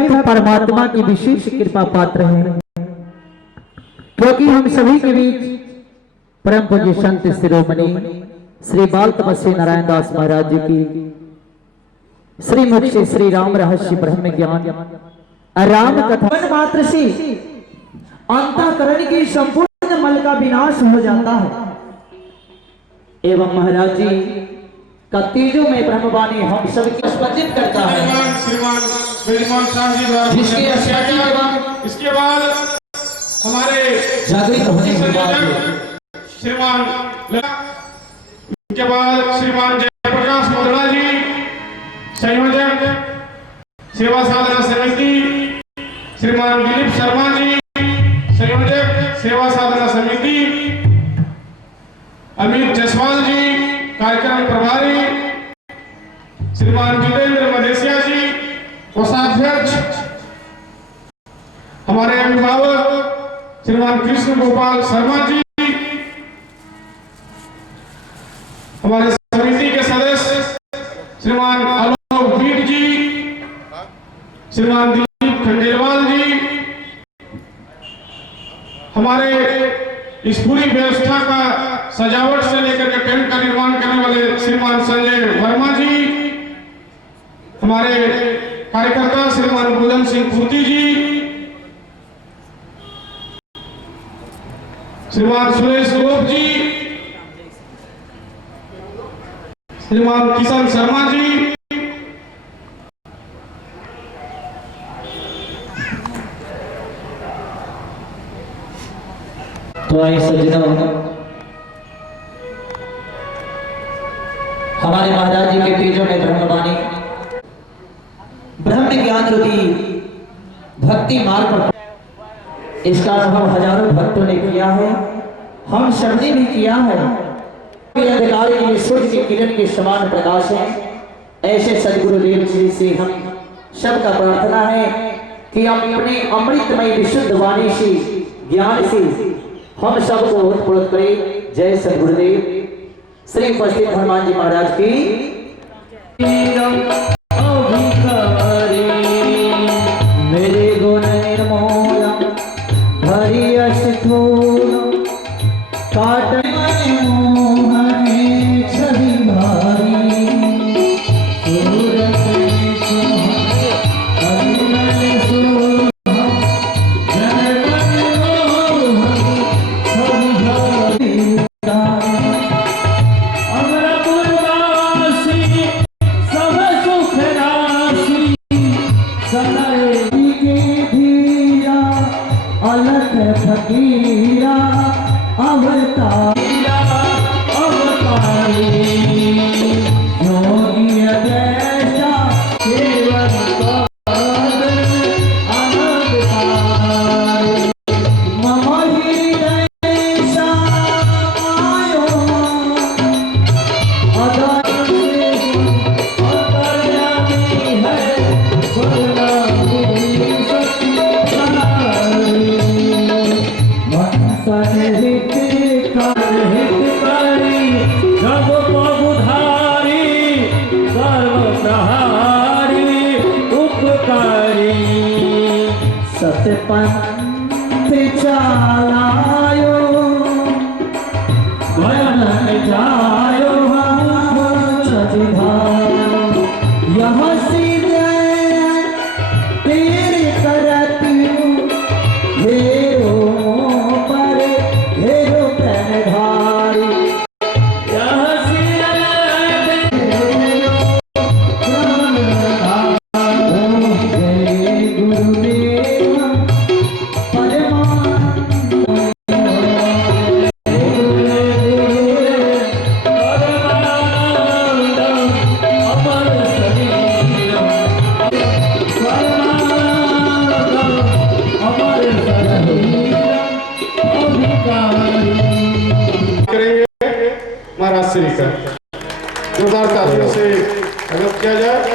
भक्त परमात्मा की विशेष कृपा पात्र हैं, क्योंकि हम सभी के बीच परम पूज्य संत शिरोमणि श्री बाल तपस्वी नारायण दास महाराज जी की श्रीमुख से श्री राम रहस्य ब्रह्म ज्ञान राम कथा मात्र से अंतःकरण की संपूर्ण मल का विनाश हो जाता है एवं महाराज जी का तेजों में ब्रह्मवाणी हम सबकी स्पर्शित करता है। इसके बाद हमारे जागृत होने के बाद श्रीमान के बाद श्रीमान जयप्रकाश मोदड़ा जी संयोजक सेवा साधना समिति, श्रीमान दिलीप शर्मा जी संयोजक सेवा साधना समिति, अमित जसवाल जी कार्यक्रम प्रभारी, श्रीमान जितेंद्र मदेशिया जी कोषाध्यक्ष, हमारे अभिभावक श्रीमान कृष्ण गोपाल शर्मा जी, हमारे समिति के सदस्य श्रीमान आलोक बीट जी, श्रीमान दिलीप खंडेलवाल जी, हमारे इस पूरी व्यवस्था का सजावट से लेकर के टेंट का निर्माण करने वाले श्रीमान संजय वर्मा जी, हमारे कार्यकर्ता श्रीमान बुधन सिंह पूर्ति जी, श्रीमान सुरेश गोप जी, श्रीमान किशन शर्मा जी, तो आइए सज्जनों, हमारे महाराज जी के तेजों में ब्रह्मवाणी ब्रह्म ज्ञान रूपी भक्ति मार्ग पर इसका अनुभव हजारों भक्तों ने किया है, हम सबने भी किया है। अधिकारी के सूर्य की किरण के समान प्रकाश है। ऐसे सदगुरुदेव जी से हम सबका प्रार्थना है कि हम अपने अमृतमय विशुद्ध वाणी से ज्ञान से हम सबको उत्प्रोत करें। जय सदगुरुदेव। श्री उपस्थित हनुमान जी महाराज की मेरे गुण निर्मोल हरि यश थूल काट मोहन छवि भारी सूरत फकीरा अवतारा अवतारी योगी जैसा केवल पद अनंतकारी मम हृदय समायो अदर्शी अतर्यामी है सतपंथ चालायो भजन जायो हम सजिधायो यह सीधे तेरे करती हेरो पर हेरो धनधारी महाराज श्री का जोरदार तालियों से स्वागत किया जाए।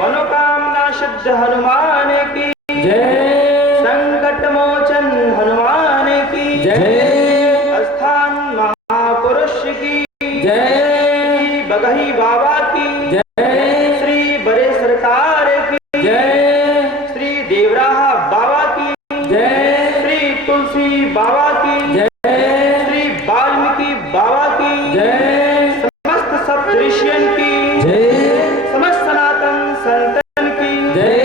मनोकामना सिद्ध हनुमान की जय। देवराहा बाबा की जय, श्री तुलसी बाबा की जय, श्री वाल्मीकि बाबा की जय, समस्त सप्तऋषियन की जय, समस्त सनातन संतन की जय,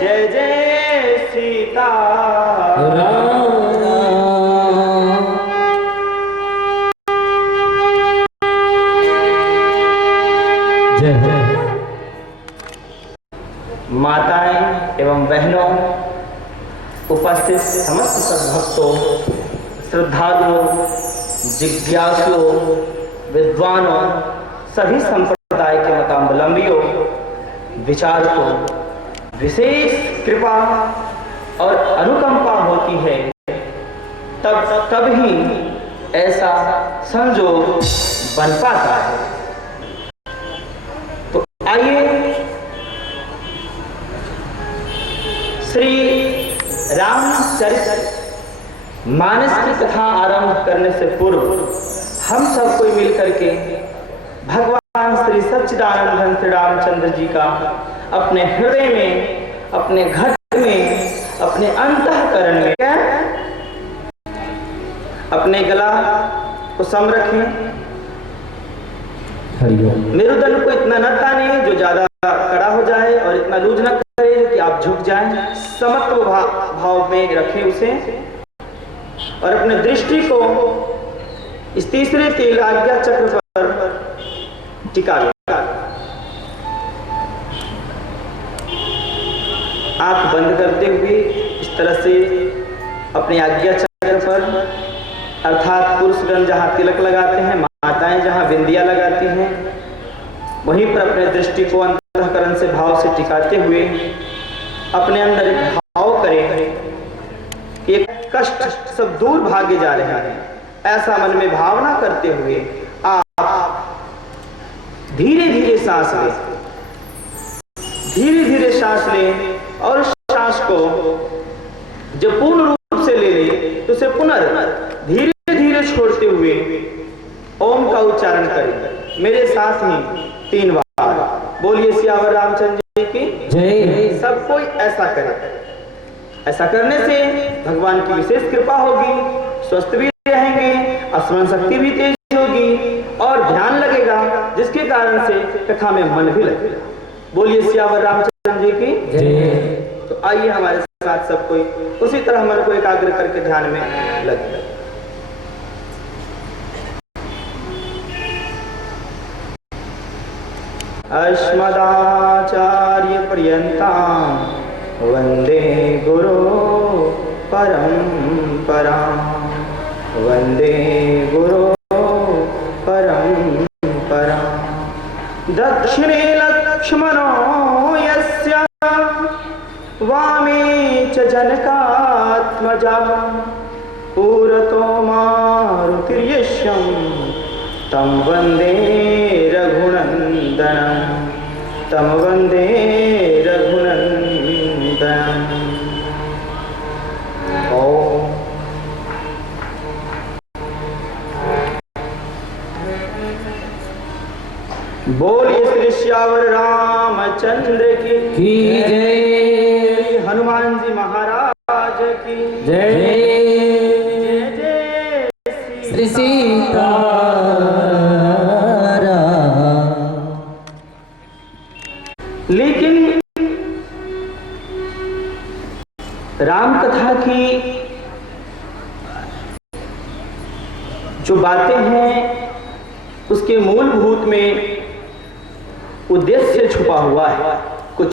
जय जय सीता राम। जय हो। माताएं एवं बहनों, उपस्थित समस्त सद्भक्तों, श्रद्धालुओं, जिज्ञासुओं, विद्वानों, सभी संप्रदाय के मतावलंबियों, विचारकों, विशेष कृपा और अनुकंपा होती है तब ही ऐसा संजोग बन पाता है। तो आइए श्री रामचरित मानस की कथा आरंभ करने से पूर्व हम सब कोई मिलकर के भगवान श्री सच्चिदानंद घन श्री रामचंद्र जी का अपने हृदय में, अपने घर में, अपने अंतःकरण में अपने गला को सम रखें। हरिओम। मेरुदंड को इतना न ताने जो ज्यादा कड़ा हो जाए और इतना लूज न करे कि आप झुक जाएं। समत्व भाव में रखें उसे और अपने दृष्टि को इस तीसरे तेल आज्ञा चक्र पर टिका लें। आंख बंद करते हुए इस तरह से अपने आज्ञा चक्र पर, अर्थात पुरुषगण जहाँ तिलक लगाते हैं, माताएं जहाँ बिंदिया लगाती हैं, वहीं पर अपने दृष्टि को अंतःकरण से भाव से टिकाते हुए अपने अंदर एक भाव करें कि एक कष्ट सब दूर भागे जा रहे हैं। ऐसा मन में भावना करते हुए आप धीरे धीरे सांस लें, धीरे धीरे सांस लें और सांस को जब पूर्ण रूप से ले लें तो उसे धीरे धीरे छोड़ते हुए ओम का उच्चारण करें। मेरे साथ ही 3 बार बोलिए सियावर रामचंद्र जी की जय। सब कोई ऐसा करे। ऐसा करने से भगवान की विशेष कृपा होगी, स्वस्थ भी रहेंगे, स्मरण शक्ति भी तेज होगी और ध्यान लगेगा, जिसके कारण से कथा में मन भी लगेगा। बोलिए सियावर रामचंद्र जी की जय। तो आइए हमारे साथ सब कोई उसी तरह मन को एकाग्र करके ध्यान में लगे। अस्मदाचार्य पर्यन्तां वन्दे गुरो परम्परां, वन्दे गुरो परम्परां। दक्षिणे लक्ष्मणो यस्य वामे च जनकात्मजा, पुरतो मारुतिर्यशं तं वन्दे रघुनन्दनं, तं वन्दे रघुनन्दनं। ओम। बोलिए श्री श्यावर रामचंद्र की जय। हनुमान जी महाराज की जय। जय जय श्री सीता लेकिन राम कथा की जो बातें हैं उसके मूलभूत में उद्देश्य छुपा हुआ है कुछ,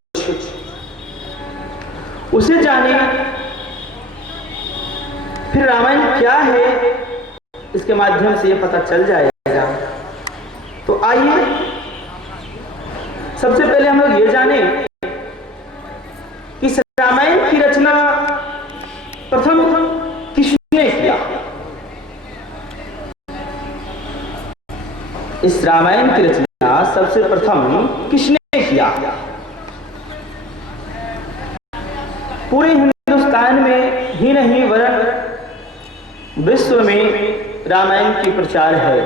उसे जाने। फिर रामायण क्या है इसके माध्यम से यह पता चल जाएगा। तो आइए सबसे पहले हम लोग ये जाने कि रामायण की रचना प्रथम किसने किया। इस रामायण की रचना सबसे प्रथम किसने किया। पूरे हिंदुस्तान में ही नहीं वरन विश्व में रामायण की प्रचार है।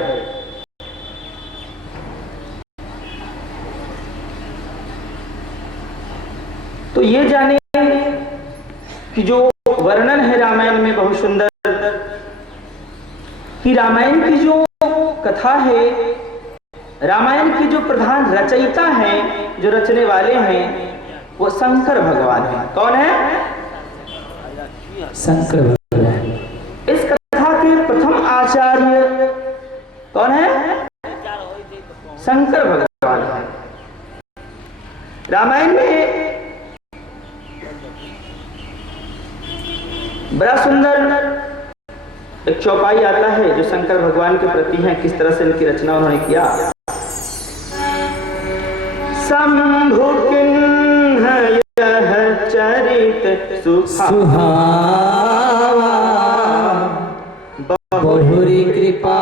तो ये जाने कि जो वर्णन है रामायण में बहुत सुंदर, कि रामायण की जो कथा है, रामायण की जो प्रधान रचयिता हैं, जो रचने वाले हैं, वो शंकर भगवान हैं। कौन है? शंकर भगवान। इस कथा के प्रथम आचार्य कौन है? शंकर भगवान है। रामायण में बड़ा सुंदर एक चौपाई आता है जो शंकर भगवान के प्रति है, किस तरह से इनकी रचना उन्होंने किया। शंभु किन्ह यह चरित सुहावा, बहुरी कृपा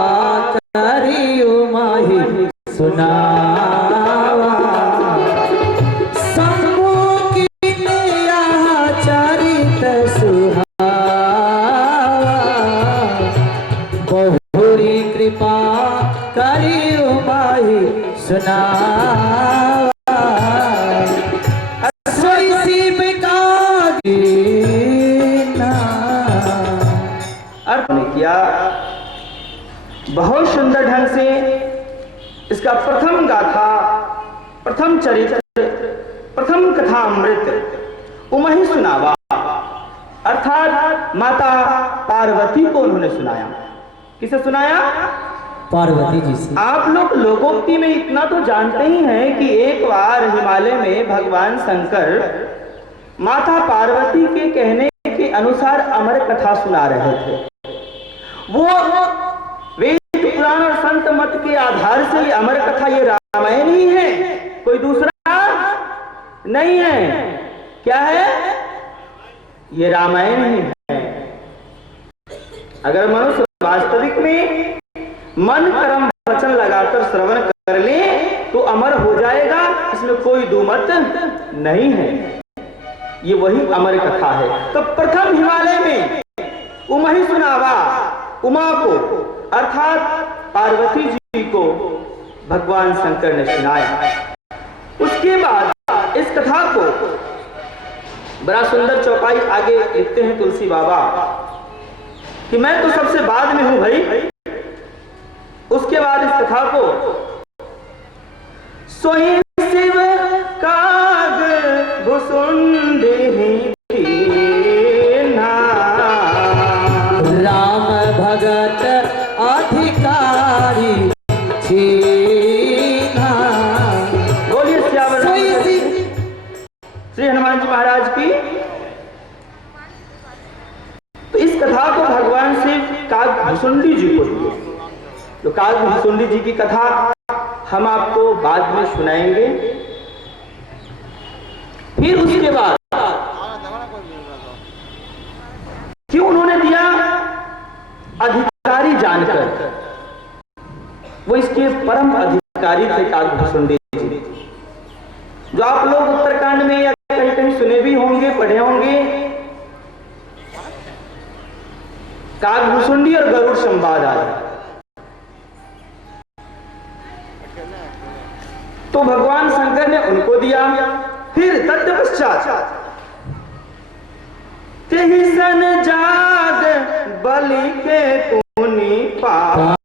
करियो माहि सुनावा। शंभु किन्ह यह चरित सुहावा, बहुरी कृपा करियो माहि सुनावा। सोई शिव का गीना। अर्थ ने किया बहुत सुंदर ढंग से। इसका प्रथम गाथा, प्रथम चरित्र, प्रथम कथा अमृत उमहि सुनावा, अर्थात माता पार्वती को उन्होंने सुनाया। किसे सुनाया? पार्वती जी से। आप लोग लोकोक्ति में इतना तो जानते ही हैं कि एक बार हिमालय में भगवान शंकर माता पार्वती के कहने के अनुसार अमर कथा सुना रहे थे। वो वेद पुराण और संत मत के आधार से ये अमर कथा, ये रामायण ही है, कोई दूसरा नहीं है। क्या है? ये रामायण ही है। अगर मनुष्य वास्तविक में मन कर्म वचन लगाकर श्रवण कर ले तो अमर हो जाएगा, इसमें कोई दुमत नहीं है। ये वही अमर कथा है। तो प्रथम हिमालय में उमहि सुनावा, उमा को अर्थात पार्वती जी को भगवान शंकर ने सुनाया। उसके बाद इस कथा को बड़ा सुंदर चौपाई आगे लिखते हैं तुलसी बाबा कि मैं तो सबसे बाद में हूं भाई। उसके बाद इस कथा को सोई शिव काग भुसुंडी कीन्हा, राम भगत अधिकारी छीना। बोलिए श्यावर श्री हनुमान जी महाराज की। तो इस कथा को भगवान शिव काग भुसुंडी जी को दिए। तो काग भुसुंडी जी की कथा हम आपको बाद में सुनाएंगे। फिर उसके बाद क्यों उन्होंने दिया? अधिकारी जानकर। वो इसके परम अधिकारी थे काग भुसुंडी जी, जो आप लोग उत्तरकांड में या कहीं कहीं सुने भी होंगे, पढ़े होंगे। काग भुसुंडी और गरुड़ संवाद आदि। तो भगवान शंकर ने उनको दिया। फिर तत्पश्चात तेहि सन जाग बलि के पुनि पावा,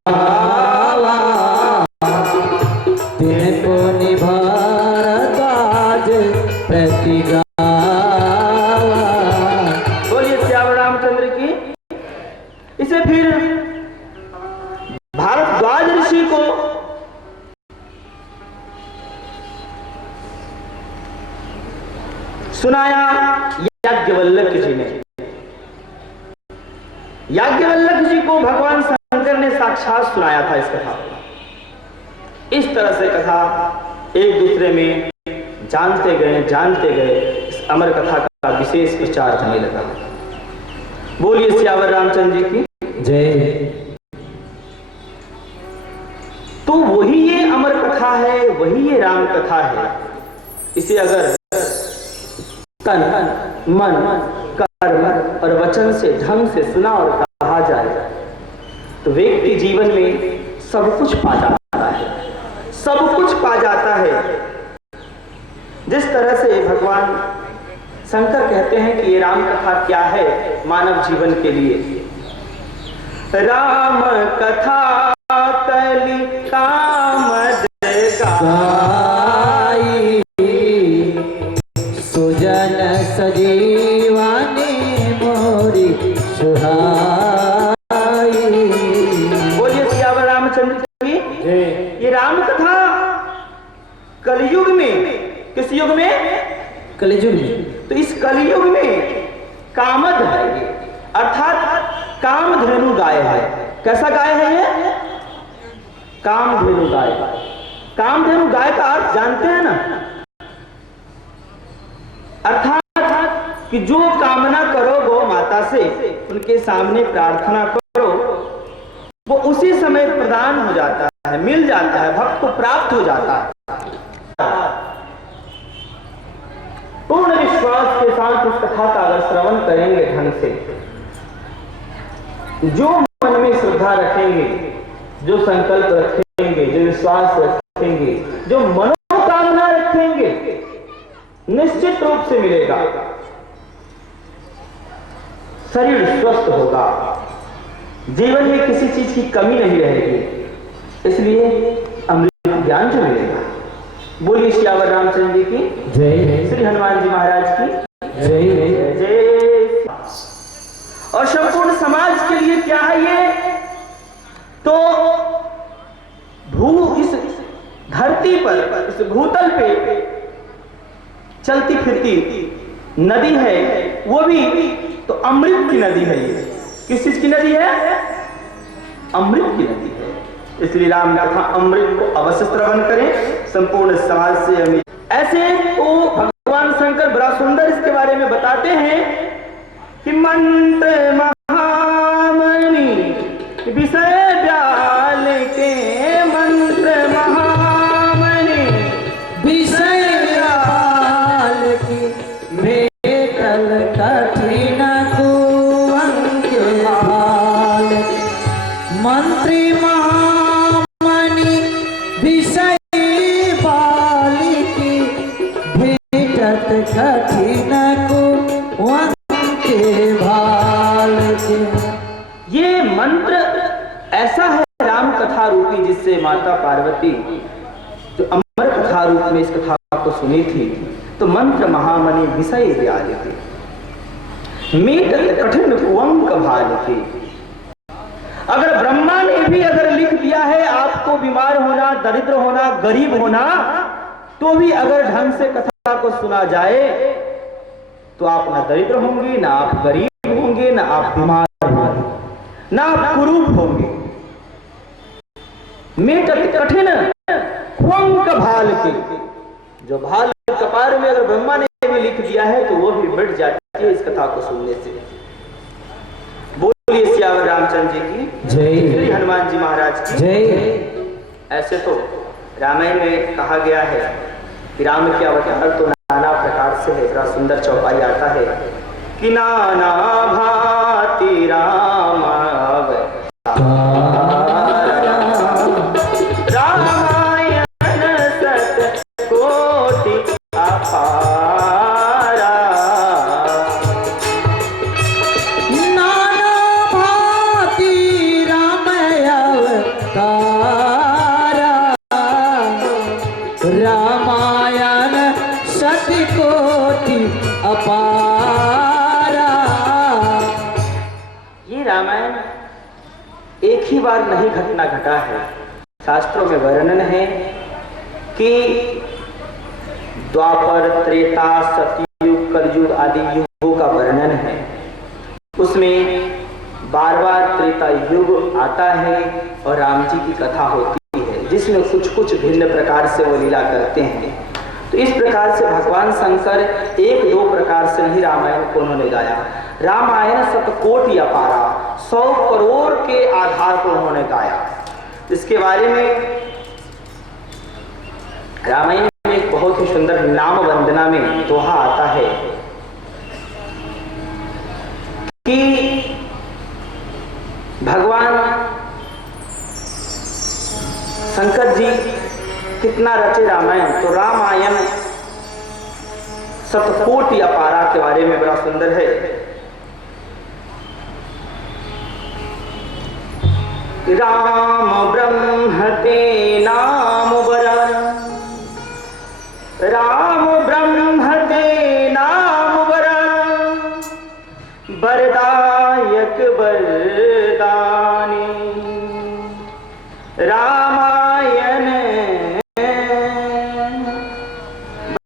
तेह पुनि भारद्वाज प्रतिगावा। बोलिए श्याम रामचंद्र की। इसे फिर भारद्वाज ऋषि को सुनाया याज्ञवल्क्य जी ने। याज्ञवल्क्य जी को भगवान शंकर ने साक्षात सुनाया था इस कथा। इस तरह से कथा एक दूसरे में जानते गए इस अमर कथा का विशेष प्रचार होने लगा। बोलिए सियावर रामचंद्र जी की जय। तो वही ये अमर कथा है, वही ये राम कथा है। इसे अगर तन मन कर्म और वचन से ढंग से सुना और कहा जाए तो व्यक्ति जीवन में सब कुछ पा जाता है, सब कुछ पा जाता है। जिस तरह से भगवान शंकर कहते हैं कि ये राम कथा क्या है मानव जीवन के लिए। राम कथा कलि कामद गाई, सुजन सजीवानी मोरी सुहाई। बोलिए सियावर रामचंद्र जी। ये राम कथा कलयुग में, किस युग में? कलिजुग में। तो इस कलयुग में कामद है ये, अर्थात कामधेनु गाय है। कैसा गाय है ये? कामधेनु गाय। कामधेनु गाय का अर्थ जानते हैं ना? अर्थात कि जो कामना करो गौ माता से, उनके सामने प्रार्थना करो, वो उसी समय प्रदान हो जाता है, मिल जाता है, भक्त को प्राप्त हो जाता है। पूर्ण विश्वास के साथ इस कथा का अगर श्रवण करेंगे ढंग से, जो मन में श्रद्धा रखेंगे, जो संकल्प रखेंगे, जो विश्वास रखेंगे, जो मनोकामना रखेंगे, निश्चित रूप से मिलेगा। शरीर स्वस्थ होगा, जीवन में किसी चीज की कमी नहीं रहेगी, इसलिए अमृत ज्ञान जो मिलेगा। बोलिए सियावर रामचंद्र जी की जय, श्री हनुमान जी महाराज की जय। जय। और संपूर्ण समाज के लिए क्या है ये? तो इस धरती पर, इस भूतल पे चलती फिरती नदी है, वो भी तो अमृत की नदी है। ये किस चीज की नदी है? अमृत की नदी है। इसलिए राम कथा अमृत को अवश्य श्रवण करें, संपूर्ण समाज से हमें। ऐसे तो भगवान शंकर बड़ा सुंदर इसके बारे में बताते हैं कि मंत्र महामणि विषय व्याल के, मंत्र महामणि विषय व्याल की भेटल कठिन कुअंग भाल। मंत्री महामणि विषय व्याल की भेटत कठिन कुअंग भाल। ये मंत्र ऐसा है राम कथा रूपी, जिससे माता पार्वती जो अमर कथा रूप में इस कथा को सुनी थी, तो मंत्र महामणि विषय व्याल थे, मीट कठिन कुअंग भाल थे। अगर ब्रह्मा ने भी अगर लिख दिया है आपको बीमार होना, दरिद्र होना, गरीब होना, तो भी अगर ढंग से कथा को सुना जाए तो आप ना दरिद्र होंगे, ना आप गरीब होंगे, ना आप बीमार होंगे, ना आप कुरूप होंगे। मेटत कठिन कुअंग भाल के, जो भाल कपार में अगर ब्रह्मा ने भी लिख दिया है तो वो भी मिट जाती है इस कथा को सुनने से। बोलिए सियावर रामचंद्र जी की जय, श्री हनुमान जी महाराज की जय। ऐसे तो रामायण में कहा गया है कि राम के अवतार तो नाना प्रकार से है। बड़ा सुंदर चौपाई आता है कि नाना भांति राम रामायण सत कोटि अपारा। नाना भांति राम अवतारा, रामायण सत कोटि अपारा। ये रामायण एक ही बार नहीं घटना घटा है। शास्त्रों में वर्णन है कि द्वापर, त्रेता, सतयुग, कलयुग आदि युगों का वर्णन है। उसमें बार बार त्रेता युग आता है और राम जी की कथा होती है, जिसमें कुछ कुछ भिन्न प्रकार से वो लीला करते हैं। तो इस प्रकार से भगवान शंकर एक दो प्रकार से नहीं रामायण को उन्होंने गाया। रामायण शतकोटि अपारा, 100 करोड़ के आधार पर उन्होंने गाया। इसके बारे में रामायण में एक बहुत ही सुंदर नाम वंदना में दोहा आता है कि भगवान शंकर जी कितना रचे रामायण। तो रामायण सतकोटि अपारा के बारे में बड़ा सुंदर है। राम ब्रह्म ते नाम बरा, राम ब्रह्म ते नाम बरा, बरदायक बरदानी रामायण।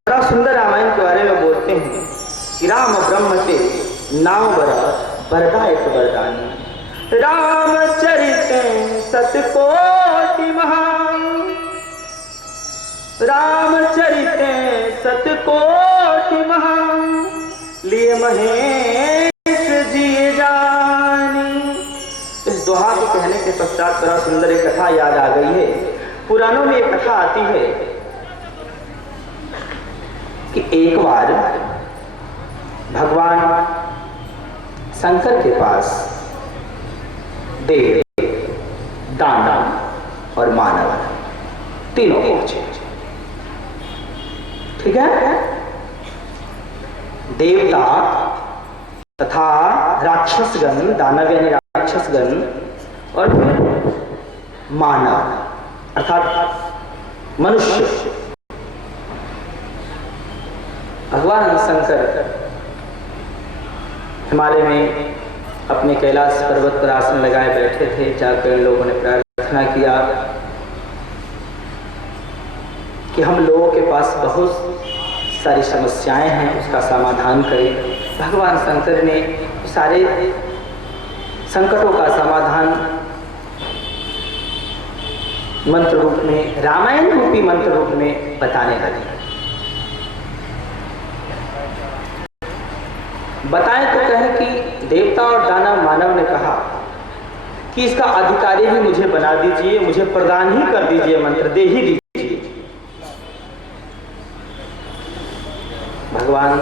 बड़ा सुंदर रामायण के बारे में बोलते हैं कि राम ब्रह्म ते नाम बरा, बरदायक बरदानी, रामचरित सतकोटि महान, रामचरित सतकोटि महान, लिए महेश जी जानी। इस दोहा को कहने के पश्चात बड़ा सुंदर एक कथा याद आ गई है। पुराणों में एक कथा आती है कि एक बार भगवान शंकर के पास देव, दानव और मानव तीनों पहुंचे। ठीक है, देवता तथा राक्षसगण, दानव यानी राक्षसगण, और फिर मानव अर्थात मनुष्य। भगवान शंकर हिमालय में अपने कैलाश पर्वत पर आसन लगाए बैठे थे। जाकर लोगों ने प्रार्थना किया कि हम लोगों के पास बहुत सारी समस्याएं हैं, उसका समाधान करें। भगवान शंकर ने सारे संकटों का समाधान मंत्र रूप में, रामायण रूपी मंत्र रूप में बताने लगे। बताएं तो कहे कि देवता और दानव मानव ने कहा कि इसका अधिकारी भी मुझे बना दीजिए, मुझे प्रदान ही कर दीजिए, मंत्र दे ही दीजिए। भगवान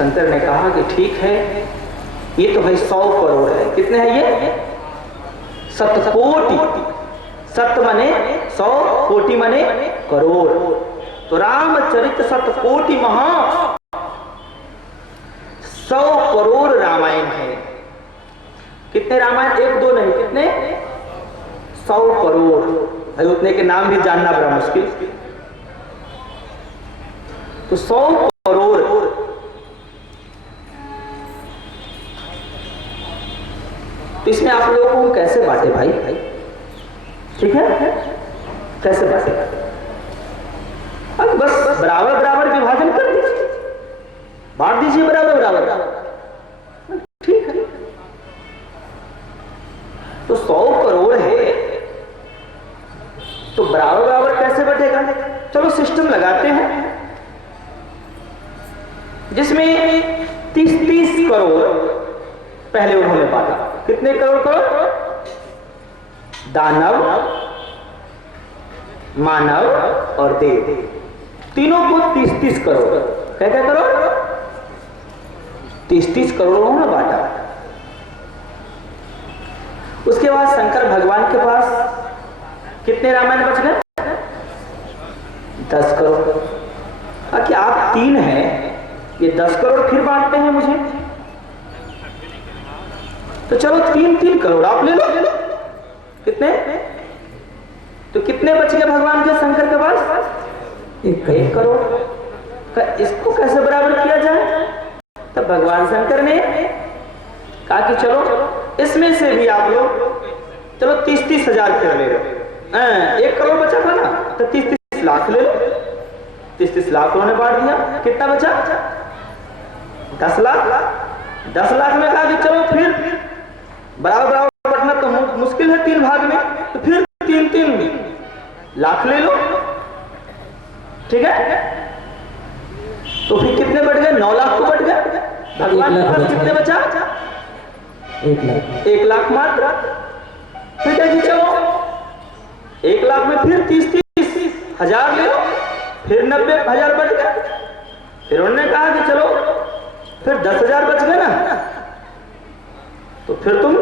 शंकर ने कहा कि ठीक है, ये तो भाई 100 करोड़ है। कितने हैं ये? सतकोटि। सत मने 100, कोटि मने करोड़। तो रामचरित सतकोटि महा 100 करोड़ रामायण है। कितने रामायण? 1 2 नहीं, कितने? 100 करोड़। भाई उतने के नाम भी जानना बड़ा मुश्किल। तो 100 करोड़। तो इसमें आप लोगों को कैसे बांटे भाई? ठीक है, कैसे बांटे? अब बस बराबर बराबर विभाजन कर दीजिए, बांट दीजिए बराबर बराबर। ठीक है, तो 100 करोड़ है तो बराबर बराबर कैसे बटेगा? चलो सिस्टम लगाते हैं जिसमें 30 करोड़ पहले उन्होंने बांटा। कितने करोड़? दानव, मानव और देव, तीनों को 30 करोड़। क्या करोड़? 30 करोड़ उन्होंने बांटा। उसके बाद शंकर भगवान के पास कितने रामायण बच गए? 10 करोड़। कि आप 3 हैं, ये 10 करोड़ फिर बांटते हैं मुझे, तो चलो 3 करोड़ आप ले लो। कितने? तो कितने बच गए भगवान के शंकर के पास? 1 करोड़। इसको कैसे बराबर किया जाए? तब भगवान शंकर ने कहा कि चलो इसमें से भी आप लोग चलो 30 हजार फिर ले लो। 1 करोड़ बचा था ना, तो 30 लाख ले लो। 30 लाख उन्होंने बांट दिया। कितना बचा? 10 लाख। 10 लाख में कहा कि चलो फिर बराबर बराबर बटना तो मुश्किल है 3 भाग में, तो फिर 3 लाख ले लो। ठीक है, तो फिर कितने बढ़ गए? 9 लाख को बढ़ गए। भगवान के पास कितने बचा? 1 लाख। 1 लाख मात्र। फिर क्या कि चलो 1 लाख में फिर 30 हजार ले लो, फिर 90 हजार बच गए। फिर उन्होंने कहा कि चलो फिर 10 हजार बच गए ना, तो फिर तुम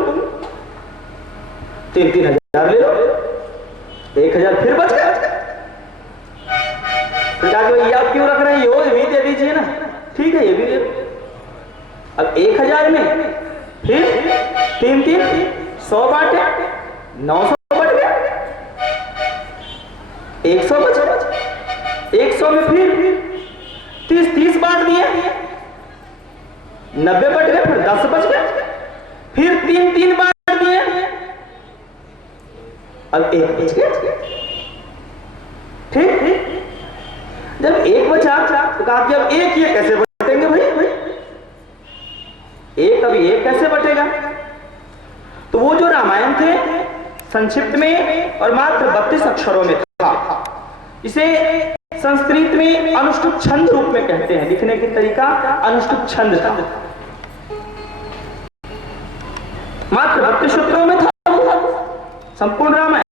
3 हजार ले लो। 1 हजार फिर बच गए। तो कहा कि भैया आप क्यों रख रहे हैं, ये भी दे दीजिए ना। ठीक है, ये भी दे। अब 1000 में फिर 3 100 बांटे, 900 बच गया, 100 बच गया। 100 में फिर 30 बांट दिए, 90 बच गए, फिर 10 बच गए, फिर 3 बांट दिए, अब 1 बच गया। ठीक, जब 1 बचा तो कहा कि अब 1 ये कैसे बटेंगे भाई, एक अभी 1 कैसे बटेगा। तो वो जो रामायण थे संक्षिप्त में और मात्र 32 अक्षरों में था। इसे संस्कृत में अनुष्टुप छंद रूप में कहते हैं। लिखने की तरीका अनुष्टुप छंद था, मात्र 32 सूत्रों में था संपूर्ण रामायण।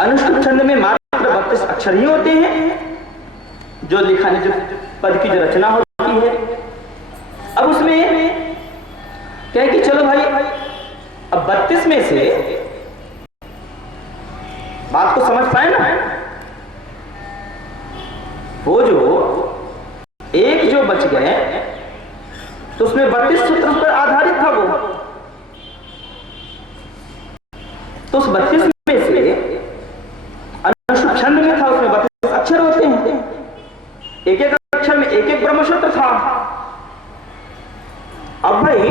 अनुष्टुप छंद में मात्र 32 अक्षर ही होते हैं, जो लिखाने जो पद की जो रचना होती है। अब उसमें क्या है कि चलो भाई, अब 32 में से बात को समझ पाए ना, वो जो एक जो बच गए तो उसमें 32 सूत्रों पर आधारित था वो। तो उस 32 में से अनुष्टुप छंद में था, उसमें 32 अक्षर होते हैं, एक एक अक्षर में एक एक ब्रह्मसूत्र था। अब भाई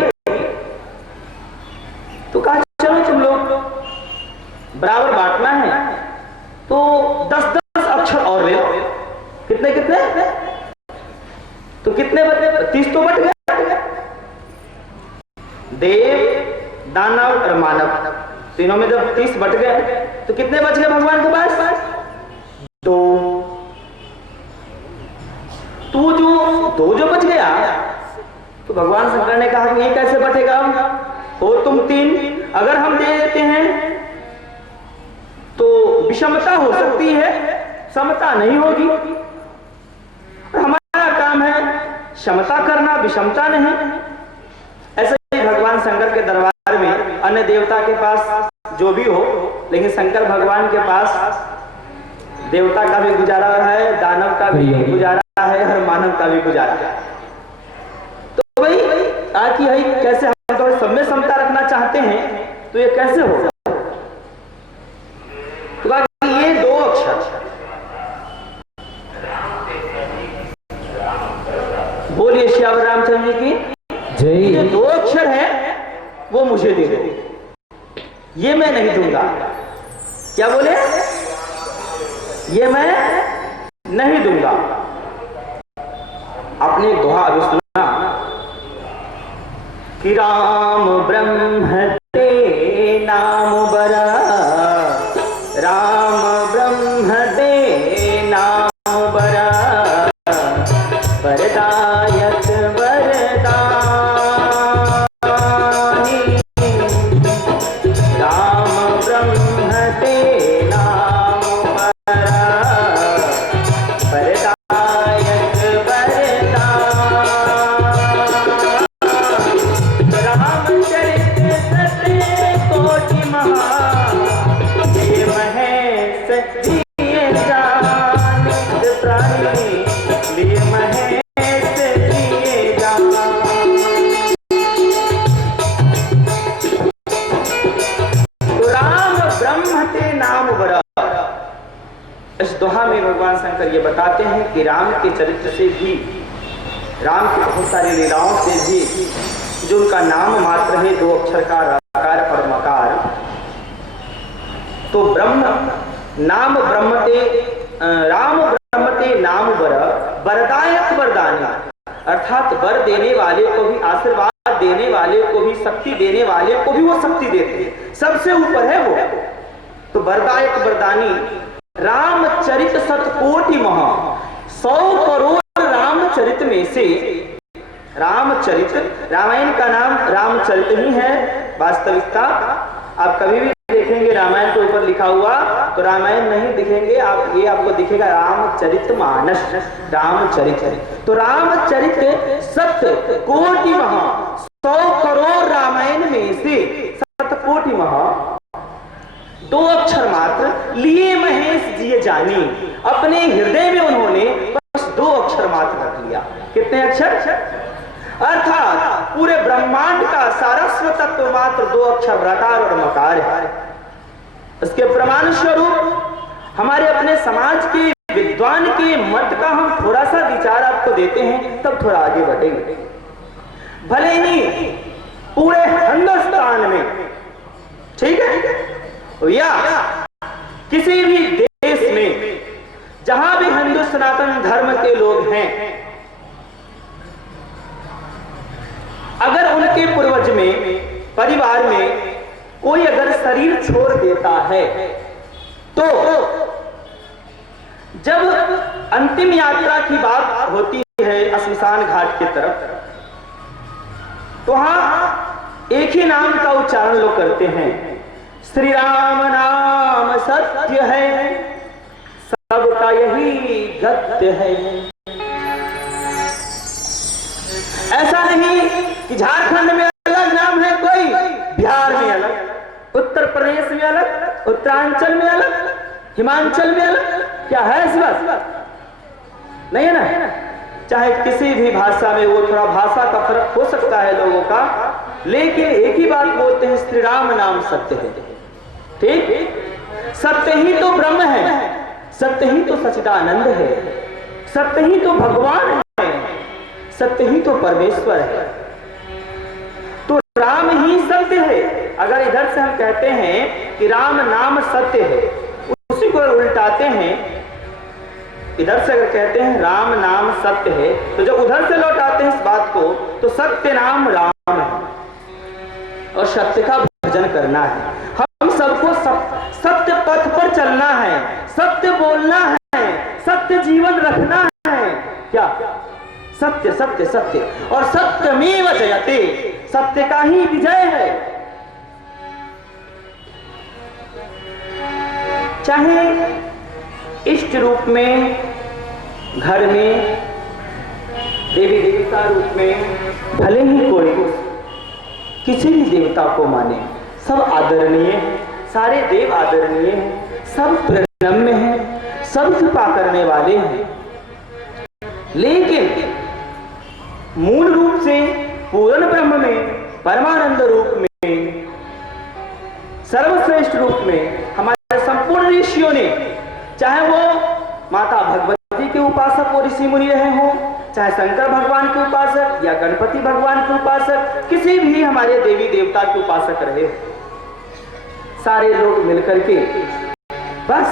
तो कहा चलो तुम लोग बराबर बांटना है तो 10-10 अक्षर और ले लो। कितने तो कितने बचे, 30 तो बट गए। देव, दानव और मानव तीनों में जब 30 बट गए तो कितने बच गए भगवान के पास, 2। तो जो 2 बच गया तो भगवान शंकर ने कहा कि ये कैसे बचेगा, हो तुम 3, अगर हम दे देते हैं तो विषमता हो सकती है, समता नहीं होगी। और हमारा काम है समता करना, विषमता नहीं। ऐसे ही भगवान शंकर के दरबार में अन्य देवता के पास जो भी हो, लेकिन शंकर भगवान के पास देवता का भी गुजारा है, दानव का भी गुजारा है और मानव का भी गुजारा है। तो भाई आखिर भाई कैसे हम तो सब में समता रखना चाहते हैं, तो ये कैसे होगा। तो ये 2 अक्षर, बोलिए श्याम रामचंद्र जी की जय। ये 2 अक्षर है वो मुझे दे दो, ये मैं नहीं दूंगा। क्या बोले, ये मैं नहीं दूंगा। आपने दोहा अभी सुना कि राम ब्रह्म ते नाम बरा, राम ब्रह्म ते नाम बरा, वरदायक वरदानी, राम ब्रह्म ते नाम बरा, वरदायक वरदानी, रामचरित सत्य कोटि महा, ये महेश जिये जानित प्राणी, ये महेश जिये जान। तो राम ब्रह्म ते नाम बरा। इस दोहा में भगवान शंकर ये बताते हैं कि राम के चरित्र से भी, राम की बहुत सारी लीलाओं से भी, जो उनका नाम मात्र है 2 अक्षर का रकार और मकार, तो नाम ब्रह्मते, राम ब्रह्मते नाम वर, वरदायक वरदानी, अर्थात वर देने वाले को भी, आशीर्वाद देने वाले को भी, शक्ति देने वाले को भी वो शक्ति देते हैं, सबसे ऊपर है वो। तो वरदायक वरदानी, रामचरित शतकोटि महा, 100 करोड़ रामचरित में से, रामचरित, रामायण का नाम रामचरित ही है वास्तविकता। आप कभी भी देखेंगे रामायण के ऊपर लिखा हुआ तो रामायण नहीं दिखेंगे आप, ये आपको दिखेगा रामचरित मानस, रामचरित। तो रामचरित शतकोटि महा, 100 करोड़ रामायण में से शतकोटि महा दो अक्षर मात्र लिए महेश जिए जानी, अपने हृदय में उन्होंने बस दो अक्षर मात्र रख लिया। कितने अक्षर? अर्थात पूरे ब्रह्मांड का सारस्व तत्व मात्र दो अक्षर रकार और मकार है। इसके प्रमाण स्वरूप हमारे अपने समाज के विद्वान के मत का हम थोड़ा सा विचार आपको देते हैं, तब थोड़ा आगे बढ़ेंगे। भले ही पूरे हिंदुस्तान में, ठीक है, या किसी भी देश में जहां भी हिंदू सनातन धर्म के लोग हैं, अगर उनके पूर्वज में, परिवार में कोई अगर शरीर छोड़ देता है, तो जब अंतिम यात्रा की बात होती है श्मशान घाट की तरफ, तो वहां एक ही नाम का उच्चारण लोग करते हैं, श्री राम नाम सत्य है, सबका यही गत्य है। ऐसा नहीं कि झारखंड में अलग नाम है कोई, बिहार में अलग, उत्तर प्रदेश में अलग, उत्तरांचल में अलग, हिमाचल में अलग, क्या है इस बात? नहीं है ना। चाहे किसी भी भाषा में, वो थोड़ा भाषा का फर्क हो सकता है लोगों का, लेकिन एक ही बात बोलते हैं, श्री राम नाम सत्य है। ठीक, सत्य ही तो ब्रह्म है, सत्य ही तो सच्चिदानंद है, सत्य ही तो भगवान है, सत्य ही तो परमेश्वर है। तो राम ही सत्य है। अगर इधर से हम कहते हैं कि राम नाम सत्य है, उसी को उल्टाते हैं, इधर से अगर कहते हैं राम नाम सत्य है, तो जब उधर से लौटाते हैं इस बात को, तो सत्य नाम राम है और सत्य का भजन करना है। हम सबको सत्य पथ पर चलना है, सत्य बोलना है, सत्य जीवन रखना है। क्या? सत्य सत्य सत्य, और सत्यमेव जयते, सत्य का ही विजय है। चाहे इष्ट रूप में, घर में, देवी देवता रूप में, भले ही कोई किसी भी देवता को माने, सब आदरणीय है, सारे देव आदरणीय हैं, सब प्रणम्य हैं, सब कृपा करने वाले हैं। लेकिन मूल रूप से पूर्ण ब्रह्म में, परमानंद रूप में, सर्वश्रेष्ठ रूप में हमारे संपूर्ण ऋषियों ने, चाहे वो माता भगवती के उपासक और ऋषि मुनि रहे हों, चाहे शंकर भगवान के उपासक या गणपति भगवान के उपासक, किसी भी हमारे देवी देवता के उपासक रहे, सारे लोग मिलकर के बस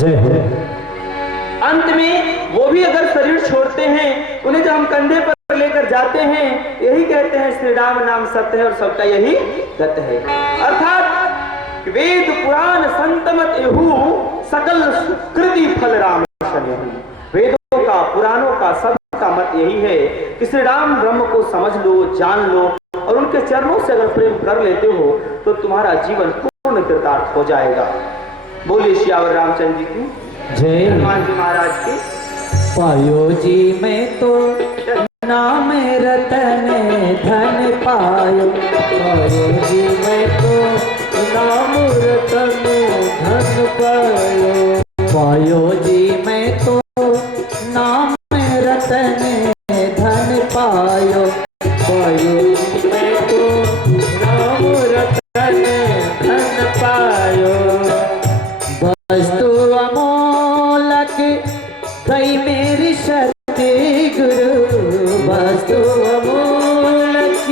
जय हो। अंत में वो भी अगर शरीर छोड़ते हैं, उन्हें जब हम कंधे पर लेकर जाते हैं, यही कहते हैं श्री राम नाम सत्य है और सबका यही गत है। अर्थात वेद पुराण संत मत एहू सकल सुकृति फल राम शरणु। वेदों का, पुराणों का, सबका मत यही है कि श्री राम ब्रह्म को समझ लो, जान लो, और उनके चरणों से अगर प्रेम कर लेते हो तो तुम्हारा जीवन पूर्ण कृतार्थ हो जाएगा। बोलिए श्यावर रामचंद्र जी की जय। हनुमान जी महाराज की। पायो जी में तो नाम रतन धन पायो, पायो जी में तो नाम रतन धन पायो, पायो जी में तो नाम रतन धन पायो, पायो जी में तो नाम रतन धन पायो। वस्तु अमोलक कई मेरी सत्य गुरु, वस्तु अमोलक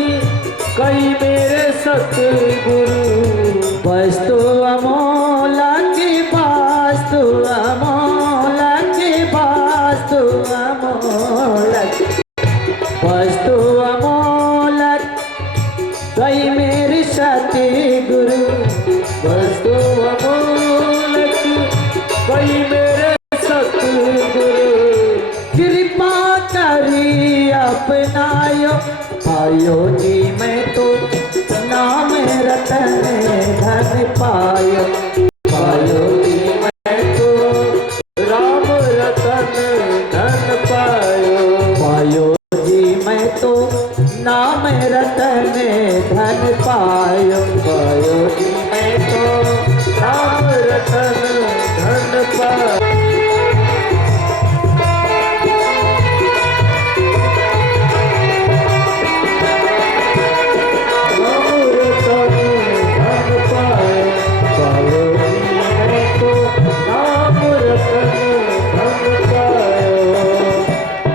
कई मेरे सत्य गुरु, वस्तु अमोलक, वास्तु अमोलक, वास्तु अमोलक, वस्तु अमोलक कई मेरी सत्य गुरु, वस्तु अमोलक कई मेरे सतगुरु। कृपा करी अपनायो, पायो जी में तो नाम रतन धन पायो, पायो जी में तो राम रतन धन पायो, पायो जी में तो नाम रतन धन पायो, पायो जी में तो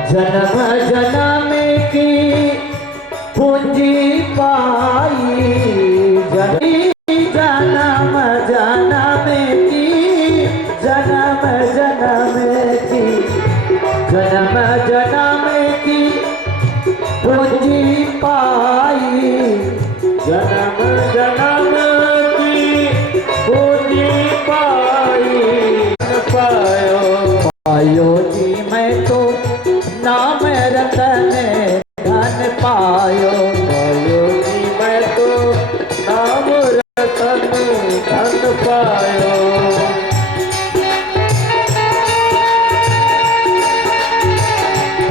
जन्म जन्म की पूंजी पाई, जन्म जन्म की, जन्म जन्म की, जन्म जन्म की पूंजी पाई, जन्म जन्म की पूंजी पाई। पायो पायो जी मैं तो नाम रतन धन पायो, पायो जी मैं तो नाम रतन धन पायो।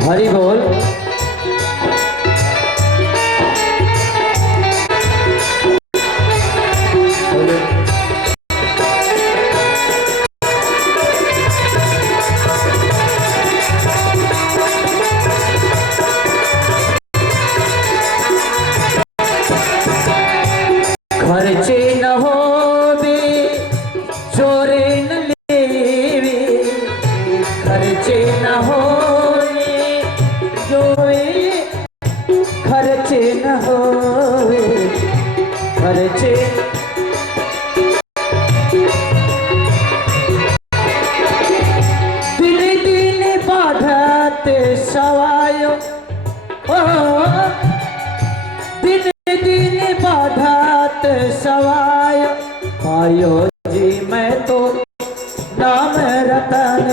हरि बोल। खर्चे न होवे चोरे न लेवे, खर्चे न होवे जोवे, खर्चे न होवे खर्चे। दिन दिन बाधत सवायो, दिन दिन बाधत सवाय, पायो जी मैं तो नाम रतन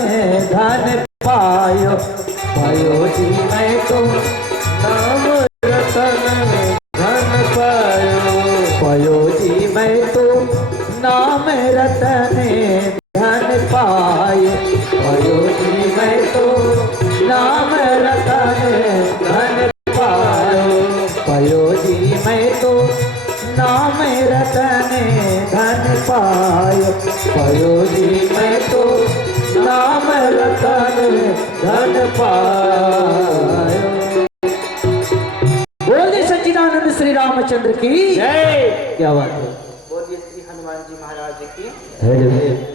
धन पायो, पायो जी मैं तो नाम रतन धन पायो, पायो जी मैं तो नाम रतन धन पायो, पायो जी मैं तो नाम रतन धन पायो, पायो जी मैं तो नाम रतन धन पायो, पायो जी मैं तो नाम रतन धन पायो। बोलिए सच्चिदानंद श्री रामचंद्र की जय। क्या बात है। बोलिए श्री हनुमान जी महाराज की।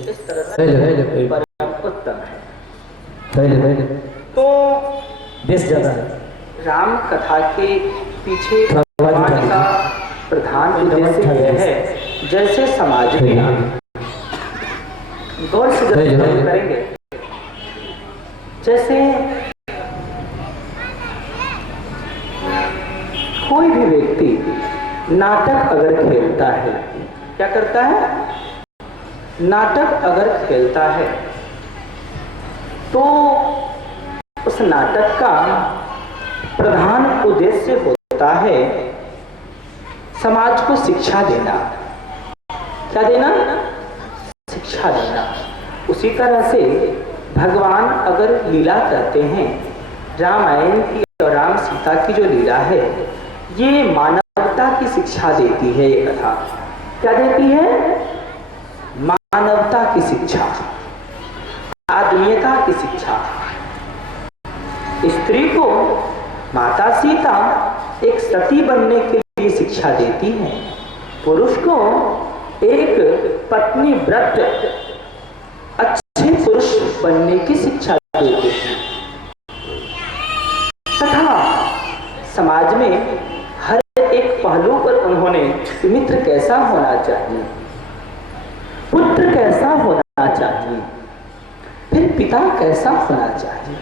इस तरह से परम उत्तम है। तो देश ज्यादा है। राम कथा के पीछे भगवान का प्रधान उद्देश्य यह है, जैसे समाज में गौर से करेंगे, जैसे कोई भी व्यक्ति नाटक अगर खेलता है, क्या करता है? नाटक अगर खेलता है तो उस नाटक का प्रधान उद्देश्य होता है समाज को शिक्षा देना। क्या देना? शिक्षा देना। उसी तरह से भगवान अगर लीला करते हैं, रामायण की और राम सीता की जो लीला है, ये मानवता की शिक्षा देती है। ये कथा क्या देती है? मानवता की शिक्षा, आत्मीयता की शिक्षा। स्त्री को माता सीता एक सती बनने के लिए शिक्षा देती है, पुरुष को एक पत्नी व्रत अच्छे पुरुष बनने की शिक्षा देते हैं। तथा समाज में हर एक पहलू पर उन्होंने मित्र कैसा होना चाहिए, पुत्र कैसा होना चाहिए, फिर पिता कैसा होना चाहिए,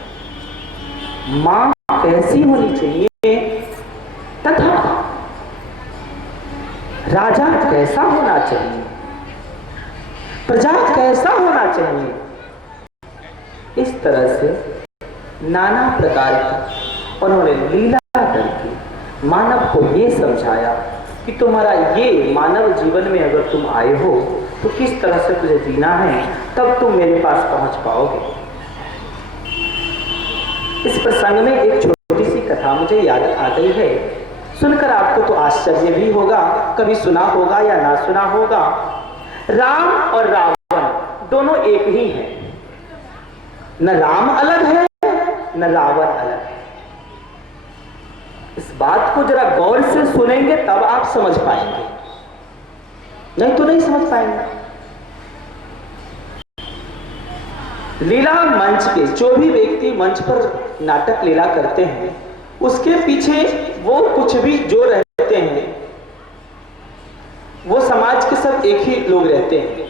मां कैसी होनी चाहिए, तथा राजा कैसा होना चाहिए, प्रजा कैसा होना चाहिए। इस तरह से नाना प्रकार की उन्होंने लीला करके मानव को ये समझाया कि तुम्हारा ये मानव जीवन में अगर तुम आए हो तो किस तरह से तुझे जीना है, तब तुम मेरे पास पहुंच पाओगे। इस प्रसंग में एक छोटी सी कथा मुझे याद आ गई है, सुनकर आपको तो आश्चर्य भी होगा, कभी सुना होगा या ना सुना होगा। राम और रावण दोनों एक ही हैं, न राम अलग है न रावण अलग है। इस बात को जरा गौर से सुनेंगे तब आप समझ पाएंगे, नहीं तो नहीं समझ पाएंगे। लीला मंच के जो भी व्यक्ति मंच पर नाटक लीला करते हैं, उसके पीछे वो कुछ भी जो रहते हैं, वो समाज के सब एक ही लोग रहते हैं,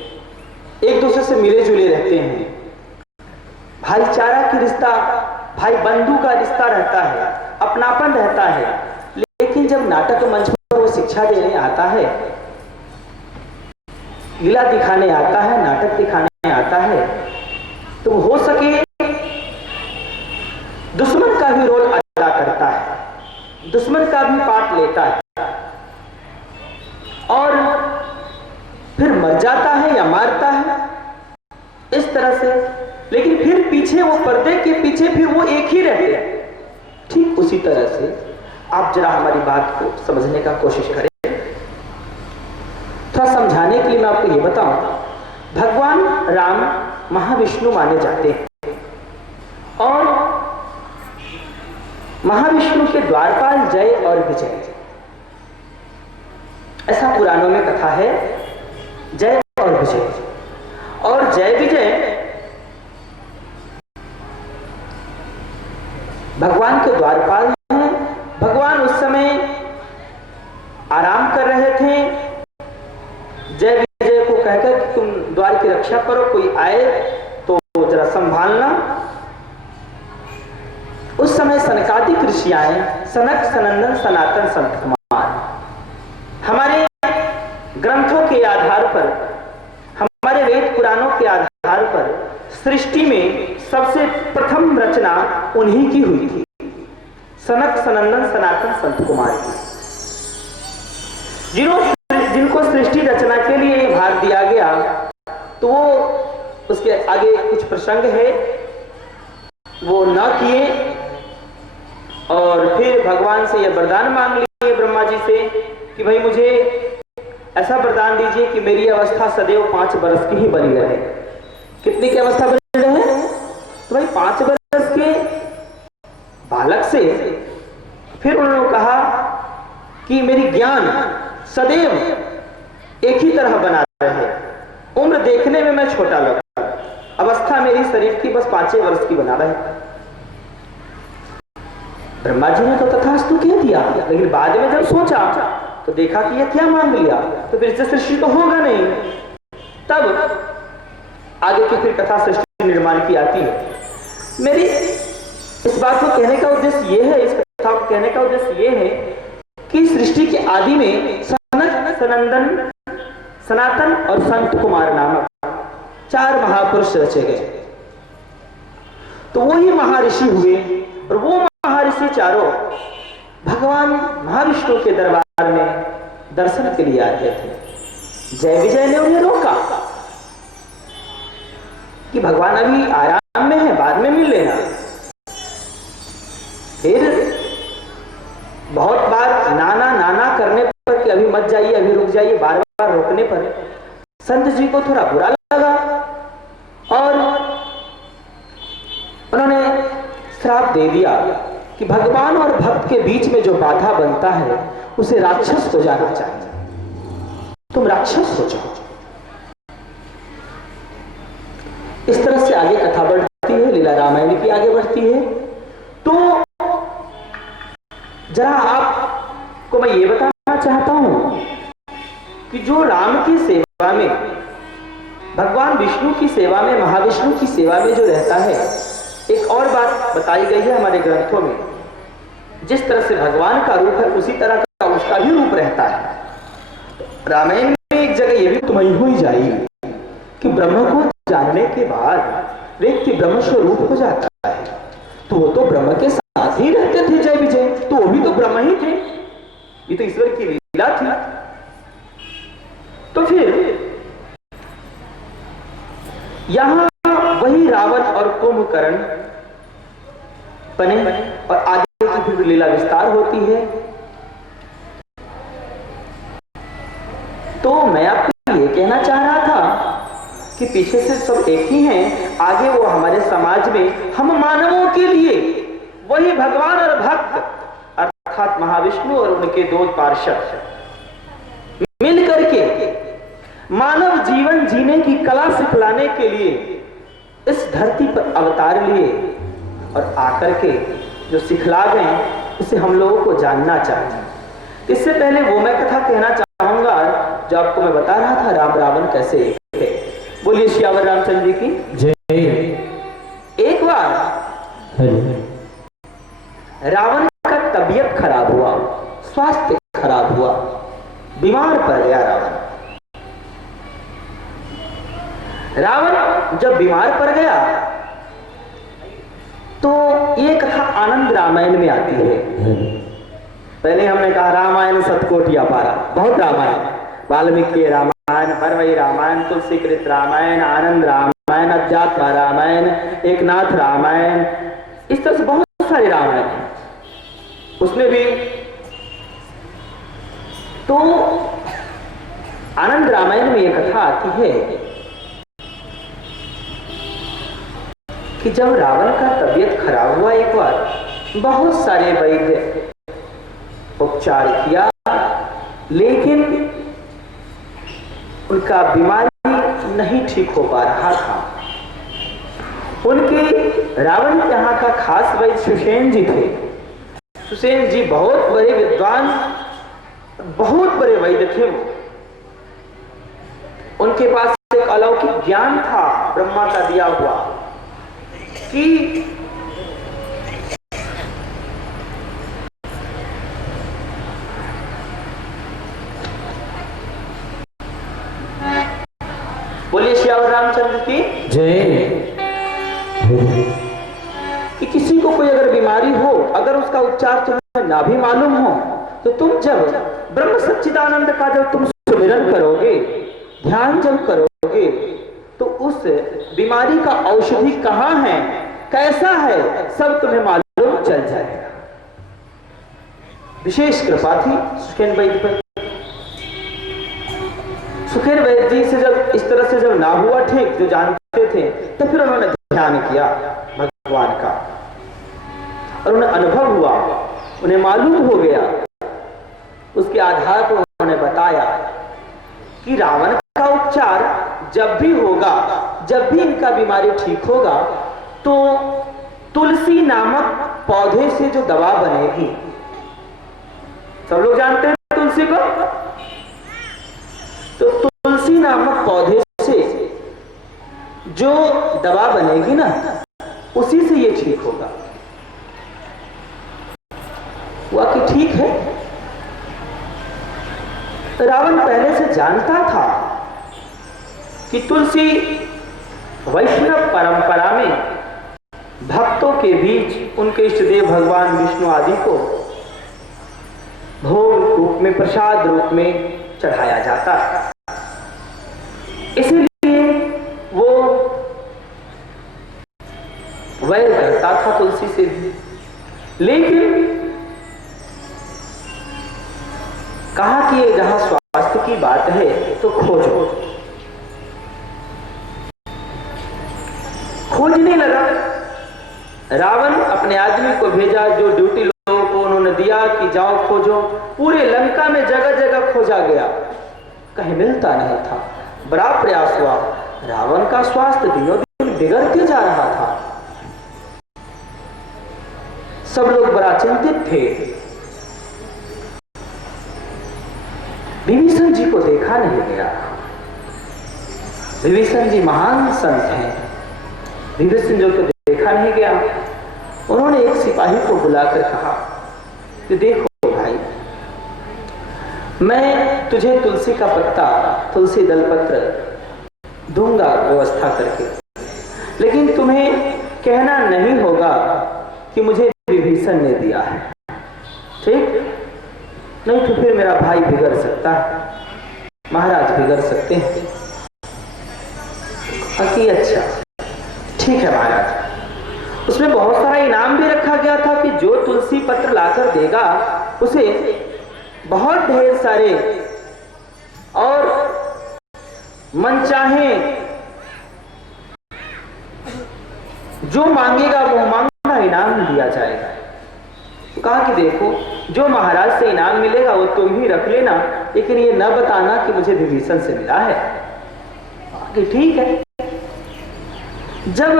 एक दूसरे से मिले जुले रहते हैं, भाईचारा की रिश्ता, भाई बंधु का रिश्ता रहता है, अपनापन रहता है। लेकिन जब नाटक मंच पर वो शिक्षा देने आता है, लीला दिखाने आता है, नाटक दिखाने आता है, तो हो सके दुश्मन का भी रोल अदा करता है, दुश्मन का भी पार्ट लेता है और फिर मर जाता है या मारता है, इस तरह से। लेकिन फिर पीछे वो पर्दे के पीछे फिर वो एक ही रहते हैं। ठीक उसी तरह से आप जरा हमारी बात को समझने का कोशिश करें। थोड़ा समझाने के लिए मैं आपको ये बताऊं, भगवान राम महाविष्णु माने जाते हैं और महाविष्णु के द्वारपाल जय और विजय, ऐसा पुराणों में कथा है। जय और विजय, और जय विजय भगवान के द्वारपाल हैं। भगवान उस समय आराम कर रहे थे। जय विजय को कहकर कि तुम द्वार की रक्षा करो, कोई आए तो जरा संभालना। उस समय सनकादिक ऋषि आए, सनक सनंदन सनातन संत कुमार। हमारे ग्रंथों के आधार पर, हमारे वेद पुराणों के आधार पर सृष्टि में सबसे प्रथम रचना उन्हीं की हुई थी, सनक सनंदन सनातन संत कुमार की। जिनको सृष्टि रचना के लिए भाग दिया गया, तो वो उसके आगे कुछ प्रसंग है वो न किए और फिर भगवान से यह वरदान मांग लिए ब्रह्मा जी से कि भाई मुझे ऐसा वरदान दीजिए कि मेरी अवस्था सदैव 5 वर्ष की ही बनी रहे। कितनी की अवस्था बनी रहे? तो भाई 5 वर्ष के बालक से फिर उन्होंने कहा कि मेरी ज्ञान सदैव एक ही तरह बना रहे, उम्र देखने में मैं छोटा लगता, अवस्था मेरी शरीर की बस 5 वर्ष की बना रहे। ब्रह्मा जी ने तो तथास्तु कह दिया, लेकिन बाद में जब सोचा तो देखा कि यह क्या मांग लिया, तो फिर इससे सृष्टि तो होगा नहीं। तब आगे की फिर कथा सृष्टि निर्माण की आती है। मेरी इस बात को कहने का उद्देश्य यह है, इस कथा को कहने का उद्देश्य यह है कि सृष्टि के आदि में सनक सनंदन सनातन और संत कुमार नामक 4 महापुरुष रचे गए। तो वही महर्षि हुए और वो महर्षि चारों भगवान महाविष्णु के दरबार में दर्शन के लिए आए थे। जय विजय ने उन्हें रोका कि भगवान अभी आराम में है, बाद में मिल लेना। फिर बहुत बार नाना नाना करने पर कि अभी मत जाइए, अभी रुक जाइए, बार बार रोकने पर संत जी को थोड़ा बुरा लगा और उन्होंने श्राप दे दिया कि भगवान और भक्त के बीच में जो बाधा बनता है उसे राक्षस हो जाना चाहिए, तुम राक्षस हो जाओ। इस तरह से आगे कथा बढ़ती है, लीला रामायण की आगे बढ़ती है। तो जरा आपको मैं ये बताना चाहता हूं कि जो राम की सेवा में, भगवान विष्णु की सेवा में, महाविष्णु की सेवा में जो रहता है, एक और बात बताई गई है हमारे ग्रंथों में, जिस तरह से भगवान का रूप है उसी तरह का उसका भी रूप रहता है। रामायण में एक जगह ये भी तुम्हें हो ही जाएगी कि ब्रह्म को जानने के बाद व्यक्ति ब्रह्म स्वरूप हो जाता है। तो वो तो ब्रह्म के साथ ही रहते थे जय विजय, तो वो भी तो ब्रह्म ही थे, ये तो ईश्वर की लीला थी। तो फिर यहां वही रावण और कुंभकर्ण बने और आगे की फिर लीला विस्तार होती है। तो मैं आपको ये कहना चाह रहा था कि पीछे से सब एक ही हैं, आगे वो हमारे समाज में हम मानवों के लिए वही भगवान और भक्त अर्थात महाविष्णु और उनके 2 पार्षद मिल करके मानव जीवन जीने की कला सिखलाने के लिए इस धरती पर अवतार लिए और आकर के जो सिखला गए उसे हम लोगों को जानना चाहिए। इससे पहले वो मैं कथा कहना चाहूंगा जो आपको मैं बता रहा था, राम रावण कैसे थे। बोलिए श्यावर रामचंद्र जी की जय। एक बार रावण का तबीयत खराब हुआ, स्वास्थ्य खराब हुआ, बीमार पड़ गया रावण जब बीमार पड़ गया तो ये कथा आनंद रामायण में आती है। पहले हमने कहा रामायण सतकोटिया पारा, बहुत रामायण, वाल्मीकि रामायण, परवई रामायण, तुलसीकृत रामायण, आनंद रामायण, अध्यात्म रामायण, एकनाथ रामायण, इस तरह से बहुत सारे रामायण हैं। उसमें भी तो आनंद रामायण में यह कथा आती है कि जब रावण का तबीयत खराब हुआ, एक बार बहुत सारे वैद्य उपचार किया, लेकिन उनका बीमारी नहीं ठीक हो पा रहा था। उनके रावण के यहाँ का खास वैद्य सुसेन जी थे। सुसेन जी बहुत बड़े विद्वान, बहुत बड़े वैद्य थे। उनके पास एक अलौकिक ज्ञान था ब्रह्मा का दिया हुआ कि बोलिए श्यावर रामचंद्र की जय। कि किसी को कोई अगर बीमारी हो, अगर उसका उपचार तुम्हें ना भी मालूम हो, तो तुम जब ब्रह्म सच्चिदानंद का जब तुम सुमिरन करोगे, ध्यान जब करोगे, तो उस बीमारी का औषधि कहां है, कैसा है, सब तुम्हें मालूम चल जाएगा। विशेष कृपा थी सुखेन वैद्य पर। सुखेन वैद्य जी से जब इस तरह से जब ना हुआ ठीक, जो जानते थे, तो फिर उन्होंने ध्यान किया भगवान का और उन्हें अनुभव हुआ, उन्हें मालूम हो गया। उसके आधार पर उन्होंने बताया कि रावण का उपचार जब भी होगा, जब भी इनका बीमारी ठीक होगा, तो तुलसी नामक पौधे से जो दवा बनेगी, सब लोग जानते हैं तुलसी को, तो तुलसी नामक पौधे से जो दवा बनेगी ना, उसी से ये ठीक होगा। हुआ कि ठीक है। रावण पहले से जानता था कि तुलसी वैष्णव परंपरा में भक्तों के बीच उनके इष्टदेव भगवान विष्णु आदि को भोग रूप में, प्रसाद रूप में चढ़ाया जाता है। इसलिए वो वैर करता था तुलसी से। लेकिन कहा कि जहां स्वास्थ्य की बात है तो खोजो। खोजने लगा। रावण अपने आदमी को भेजा, जो ड्यूटी लोगों को उन्होंने दिया कि जाओ खोजो। पूरे लंका में जगह जगह खोजा गया, कहीं मिलता नहीं था। बड़ा प्रयास हुआ। रावण का स्वास्थ्य दिनों दिन बिगड़ते जा रहा था। सब लोग बड़ा चिंतित थे। विभीषण जी को देखा नहीं गया। विभीषण जी महान संत हैं। विभीषण जी को देखा नहीं गया। उन्होंने एक सिपाही को बुलाकर कहा कि देखो भाई, मैं तुझे तुलसी का पत्ता, तुलसी दलपत्र दूंगा व्यवस्था करके, लेकिन तुम्हें कहना नहीं होगा कि मुझे विभीषण ने दिया है, ठीक? नहीं तो फिर मेरा भाई बिगड़ सकता है, महाराज बिगड़ सकते हैं। कि अच्छा ठीक है महाराज। उसमें बहुत सारा इनाम भी रखा गया था कि जो तुलसी पत्र लाकर देगा उसे बहुत ढेर सारे और मनचाहे जो मांगेगा वो मांगना इनाम दिया जाएगा। तो कहा कि देखो, जो महाराज से इनाम मिलेगा वो तुम ही रख लेना, लेकिन ये न बताना कि मुझे विभीषण से मिला है। कि ठीक है। जब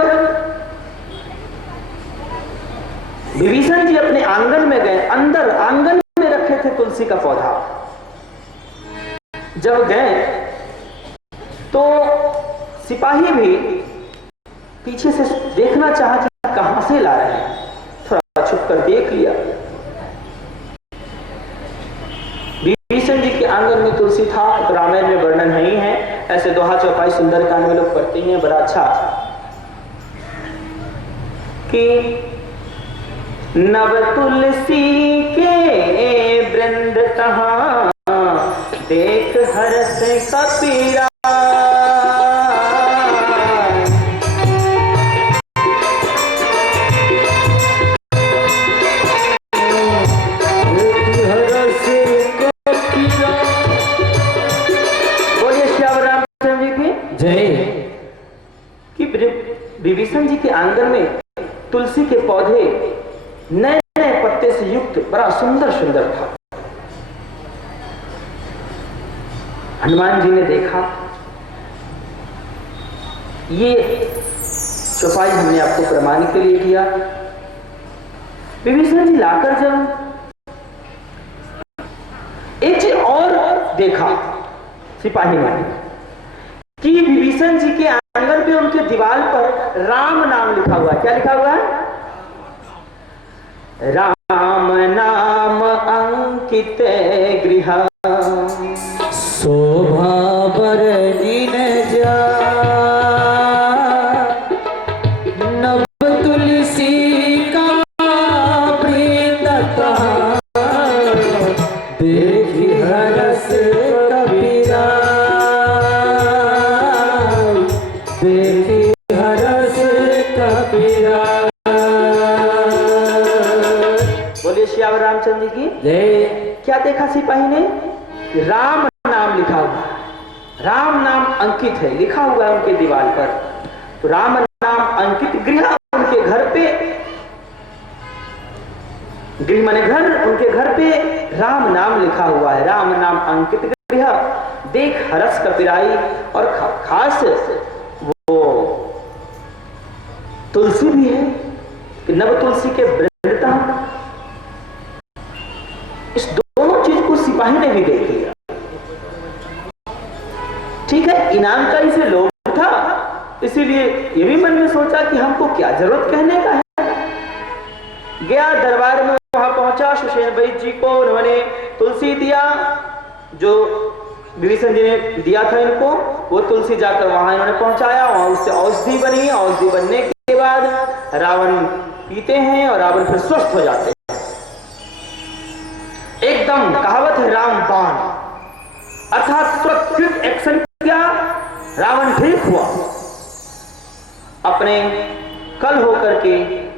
विभीषण जी अपने आंगन में गए, अंदर आंगन में रखे थे तुलसी का पौधा, जब गए तो सिपाही भी पीछे से देखना चाहा कि कहां से ला रहे हैं, थोड़ा छुप कर देख लिया। विभीषण जी के आंगन में तुलसी था, तो रामायण में वर्णन नहीं है, ऐसे दोहा चौपाई सुंदरकांड में लोग पढ़ते हैं बड़ा अच्छा, कि नव तुलसी के वृंद कहाँ देख हर्ष कपीरा, विभीषण जी के आंगन में तुलसी के पौधे नए नए पत्ते से युक्त बड़ा सुंदर सुंदर था। हनुमान जी ने देखा, ये चौपाई हमने आपको प्रमाण के लिए किया। विभीषण जी लाकर जब एक चीज और देखा सिपाही ने कि विभीषण जी के आंगन पे उनके दीवार पर राम नाम लिखा हुआ है। क्या लिखा हुआ है? राम नाम अंकित गृह शोभा बरनीन जा नव तुलसी का प्रीतता देखी हरस कबीरा, देखी हरस कबीरा। बोलिए श्याम रामचंद्र की जय। क्या देखा सिपाही ने? राम नाम लिखा हुआ है, राम नाम अंकित है, लिखा हुआ है उनके दीवार पर। तो राम नाम अंकित गृह, उनके घर पे, गृह माने घर, उनके घर पे राम नाम लिखा हुआ है, राम नाम अंकित गृह देख हरस कपिराई। और खास वो तुलसी भी है कि नव तुलसी के वृंदता, इस दोनों चीज को सिपाही ने भी देख लिया। ठीक है, इनाम का इसे लोभ था, इसीलिए ये भी मन में सोचा कि हमको क्या जरूरत कहने का है। गया दरबार में, वहां पहुंचा, सुषेण वैद्य जी को उन्होंने तुलसी दिया, जो विभीषण जी ने दिया था इनको, वो तुलसी जाकर वहां इन्होंने पहुंचाया, वहां उससे औषधि बनी। औषधि बनने के बाद रावण पीते हैं और रावण फिर स्वस्थ हो जाते हैं। एकदम कहावत है रामबाण, अर्थात तुरंत क्विक एक्शन किया, रावण ठीक हुआ, अपने कल होकर के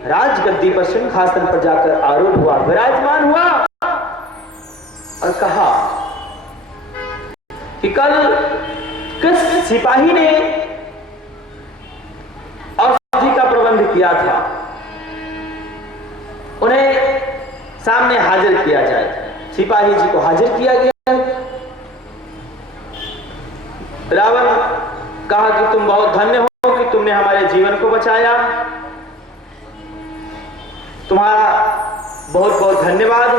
राजगद्दी पर सिंहासन पर जाकर आरूढ़ हुआ, विराजमान हुआ और कहा कि कल किस सिपाही ने औषधि का प्रबंध किया था, उन्हें सामने हाजिर किया जाए। सिपाही जी को हाजिर किया गया। रावण कहा कि तुम बहुत धन्य हो कि तुमने हमारे जीवन को बचाया, तुम्हारा बहुत बहुत धन्यवाद,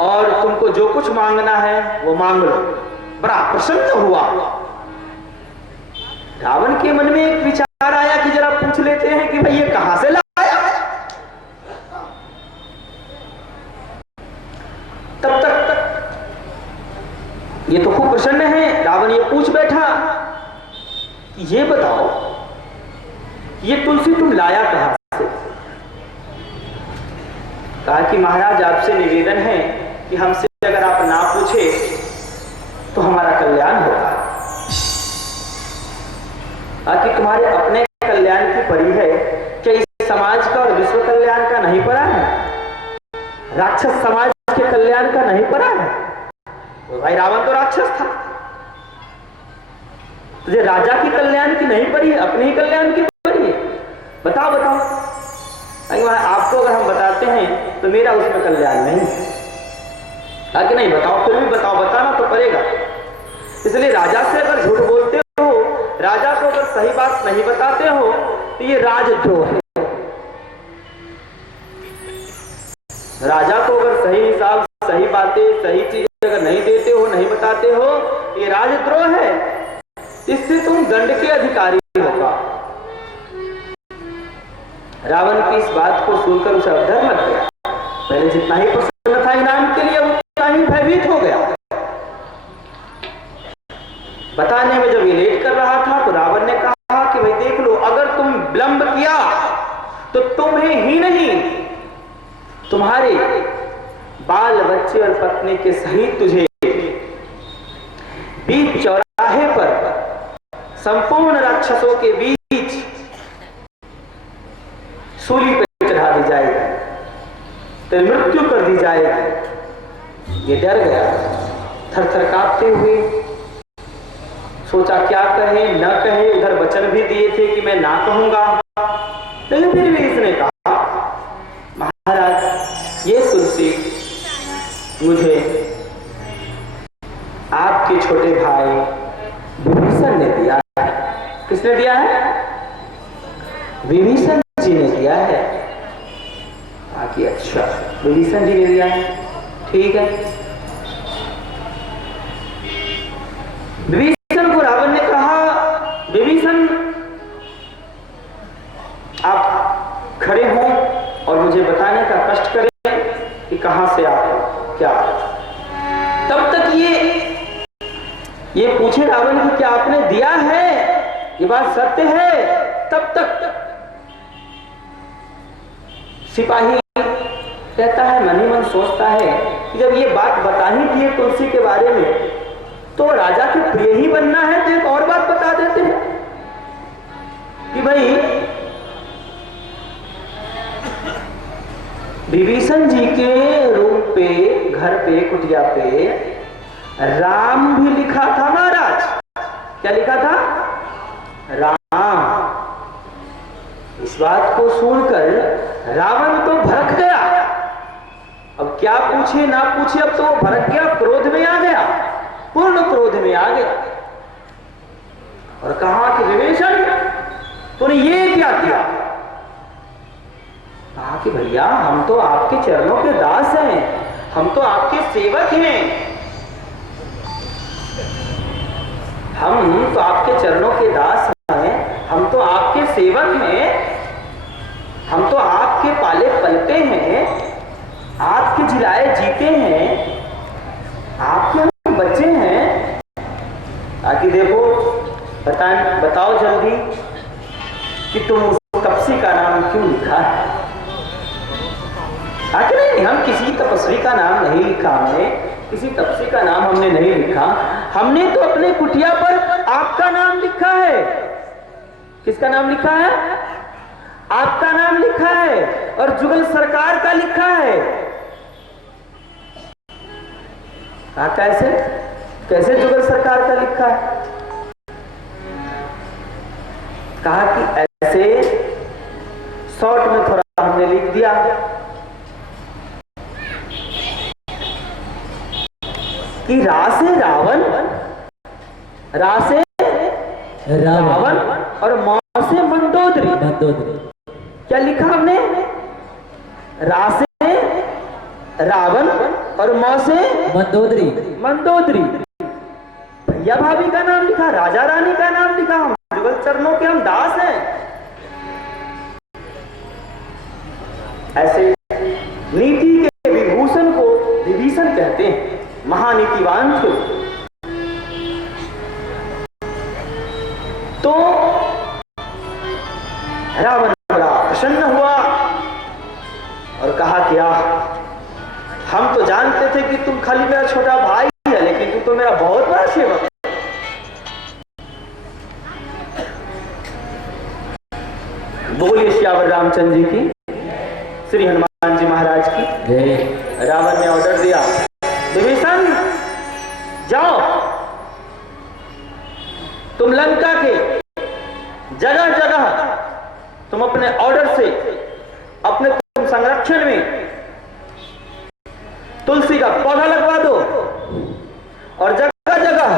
और तुमको जो कुछ मांगना है वो मांग लो। बड़ा प्रसन्न हुआ। रावण के मन में एक विचार आया कि जरा पूछ लेते हैं कि भाई ये कहां से लाया। तब तक ये तो खूब प्रसन्न है, रावण ये पूछ बैठा, ये बताओ ये तुलसी तुम लाया कहां से? कहा कि महाराज आपसे निवेदन है कि हमसे अगर आप ना पूछे तो हमारा कल्याण होगा। कि तुम्हारे अपने कल्याण की परी है, क्या इस समाज का और विश्व कल्याण का नहीं पड़ा है? राक्षस समाज के कल्याण का नहीं पड़ा है? तो भाई रावण तो राक्षस था, तुझे राजा की कल्याण की नहीं पड़ी है, अपने ही कल्याण की पड़ी है? बताओ बताओ। आपको अगर हम बताते हैं तो मेरा उसमें कल्याण नहीं है। कि नहीं बताओ, फिर भी बताओ, बताना तो पड़ेगा। इसलिए राजा से अगर झूठ बोलते हो राजा को अगर सही बात नहीं बताते हो तो ये राजद्रोह है। राजा को अगर सही हिसाब, सही बातें, सही चीजें अगर नहीं देते हो, नहीं बताते हो, ये राजद्रोह है। इससे तुम दंड के अधिकारी होगा। रावण की इस बात को सुनकर उसे डर लग गया। पहले जितना ही प्रसन्न था इनाम के लिए, उतना ही भयभीत हो गया। बताने में जब ये लेट कर रहा था तो रावण ने कहा कि भाई देख लो, अगर तुम विलंब किया तो तुम्हें ही नहीं, तुम्हारे बाल बच्चे और पत्नी के सहित तुझे बीच चौराहे पर संपूर्ण राक्षसों के बीच सूली पर चढ़ा दी जाएगी, तेरी मृत्यु कर दी जाएगी। ये डर गया, थर-थर कांपते हुए सोचा क्या कहे न कहे। उधर वचन भी दिए थे कि मैं ना कहूंगा, लेकिन फिर भी इसने कहा महाराज ये तुलसी मुझे आपके छोटे भाई विभीषण ने दिया है। किसने दिया है? विभीषण जी ने दिया है। बाकी अच्छा, विभीषण जी ने दिया है, ठीक है। विभीषण को रावण ने कहा, विभीषण आप खड़े हों और मुझे बताने का कष्ट करें कि कहां से आप हो, क्या। तब तक ये पूछे रावण कि क्या आपने दिया है, ये बात सत्य है। तब तक सिपाही कहता है, मन ही मन सोचता है कि जब ये बात बता ही दी है तुलसी के बारे में, तो राजा के प्रिय ही बनना है तो एक और बात बता देते हैं कि भाई विभीषण जी के रूम पे, घर पे, कुटिया पे राम भी लिखा था महाराज। क्या लिखा था? राम। इस बात को सुनकर रावण तो भड़क गया। अब क्या पूछे ना पूछे, अब तो वो भड़क गया, क्रोध में आ गया, पूर्ण क्रोध में आ गया और कहा कि विभीषण तूने ये क्या किया? कहा कि भैया हम तो आपके चरणों के दास हैं, हम तो आपके सेवक हैं, हम तो आपके चरणों के दास हैं, हम तो आपके सेवक हैं, हम तो आपके पाले पलते हैं, आपके जिलाए जीते हैं, आपके हम बच्चे हैं। ताकि देखो बताओ जल्दी कि तुम उस तपस्वी का नाम क्यों लिखा है? आखिर नहीं, हम किसी तपस्वी का नाम नहीं लिखा, हमने किसी तपस्वी का नाम हमने नहीं लिखा, हमने तो अपने कुटिया पर आपका नाम लिखा है। किसका नाम लिखा है? आपका नाम लिखा है और जुगल सरकार का लिखा है। कैसे कैसे जुगल सरकार का लिखा है? कहा कि ऐसे शॉर्ट में थोड़ा हमने लिख दिया कि रासे रावण, रासे रावण और मौसे मंदोदरी। क्या लिखा हमने? रासे रावण और मौसे मंदोदरी। मंदोदरी भैया भाभी का नाम लिखा, राजा रानी का नाम लिखा, हम जुगल चरणों के हम दास हैं। ऐसे नीति के विभूषण को विभीषण कहते हैं, महानीतिवान थे। तो रावण बड़ा प्रसन्न हुआ और कहा कि हम तो जानते थे कि तुम खाली मेरा छोटा भाई है, लेकिन तू तो मेरा बहुत बड़ा सेवक है। बोलिए श्यावर रामचंद्र जी की, श्री हनुमान जी महाराज की। रावण ने ऑर्डर दिया, विभीषण जाओ, तुम लंका के जगह जगह तुम अपने ऑर्डर से, अपने तुम संरक्षण में तुलसी का पौधा लगवा दो और जगह जगह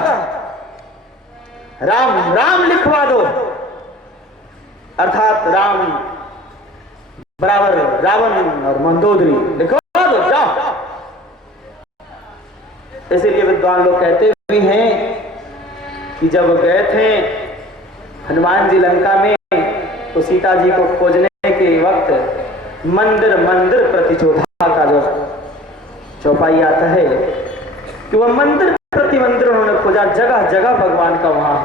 राम राम लिखवा दो, अर्थात राम बराबर रावण और मंदोदरी लिखवा दो, जाओ। इसीलिए विद्वान लोग कहते भी हैं कि जब गए थे हनुमान जी लंका में तो सीता जी को खोजने के वक्त मंदिर मंदिर प्रतिचोधा का जो चौपाई आता है कि वह मंदिर प्रति मंदिर उन्होंने खोजा, जगह जगह भगवान का वहां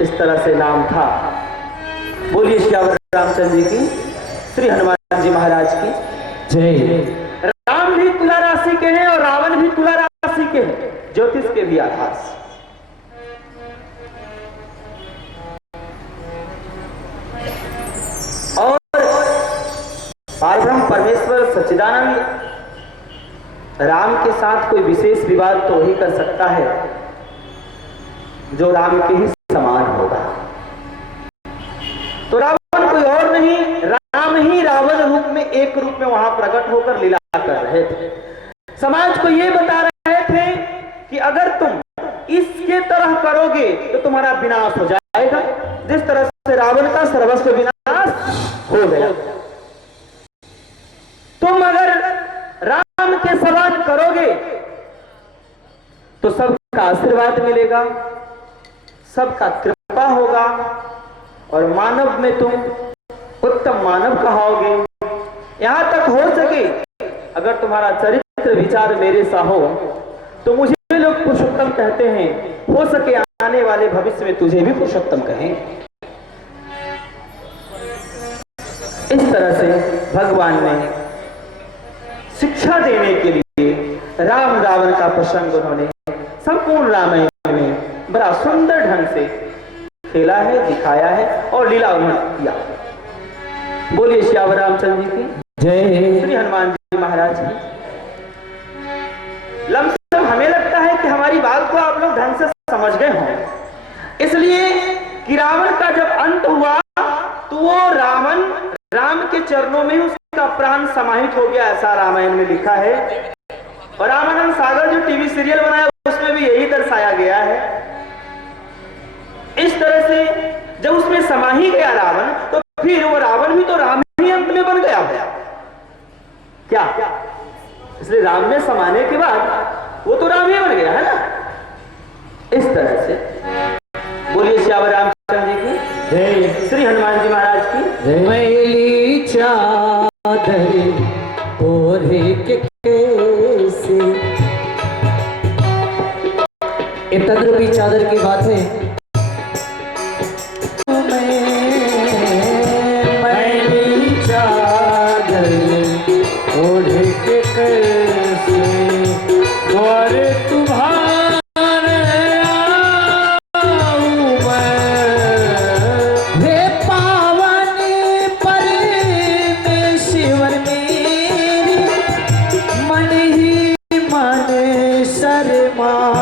इस तरह से नाम था। बोलिए श्यावर रामचंद्र जी की, श्री हनुमान जी महाराज की जय। राम भी तुला राशि के हैं और रावण भी तुला राशि के हैं, ज्योतिष के भी आधार से। और पारब्रह्म परमेश्वर सच्चिदानंद राम के साथ कोई विशेष विवाद तो वही कर सकता है जो राम के ही समान होगा। तो रावण कोई और नहीं, राम ही रावण रूप में एक रूप में वहां प्रकट होकर लीला कर रहे थे। समाज को यह बता रहे थे कि अगर तुम इसके तरह करोगे तो तुम्हारा विनाश हो जाएगा, जिस तरह से रावण का सर्वस्व विनाश हो गया। तुम अगर राम के समान करोगे तो सबका आशीर्वाद मिलेगा, सबका कृपा होगा और मानव में तुम उत्तम मानव कहाओगे। यहां तक हो सके अगर तुम्हारा चरित्र विचार मेरे सा हो तो मुझे लोग पुरुषोत्तम कहते हैं, हो सके आने वाले भविष्य में तुझे भी पुरुषोत्तम कहें। इस तरह से भगवान ने शिक्षा देने के लिए राम रावण का प्रसंग उन्होंने संपूर्ण रामायण में बड़ा सुंदर ढंग से खेला है, दिखाया है और लीला उन्होंने किया। बोलिए श्यावर रामचंद्र जी की जय। श्री हनुमान जी महाराज की। लमसम हमें लगता है कि हमारी बात को आप लोग ढंग से समझ गए हों, इसलिए कि रावण का जब अंत हुआ तो वो रावण राम के चरणों में उसका प्राण समाहित हो गया, ऐसा रामायण में लिखा है। और रामानंद सागर जो टीवी सीरियल बनाया उसमें भी यही दर्शाया गया है। इस तरह से जब उसमें समा ही गया रावण तो फिर वो रावण भी तो राम ही अंत में बन गया क्या? इसलिए राम में समाने के बाद वो तो राम ही बन गया है ना। इस तरह से बोलिए श्यावर रामचंद्र जी की जय। श्री हनुमान जी महाराज की जय। मैली चादर ओढ़े के कैसे, ये तद्रुपी चादर की बात है। मैली चादर ओढ़े के कैसे, द्वारे तुम्हारे आऊं मैं। हे पावन परमेश्वर मेरी, मन ही मन शर्माओ।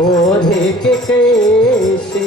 ओढ़े के कैसे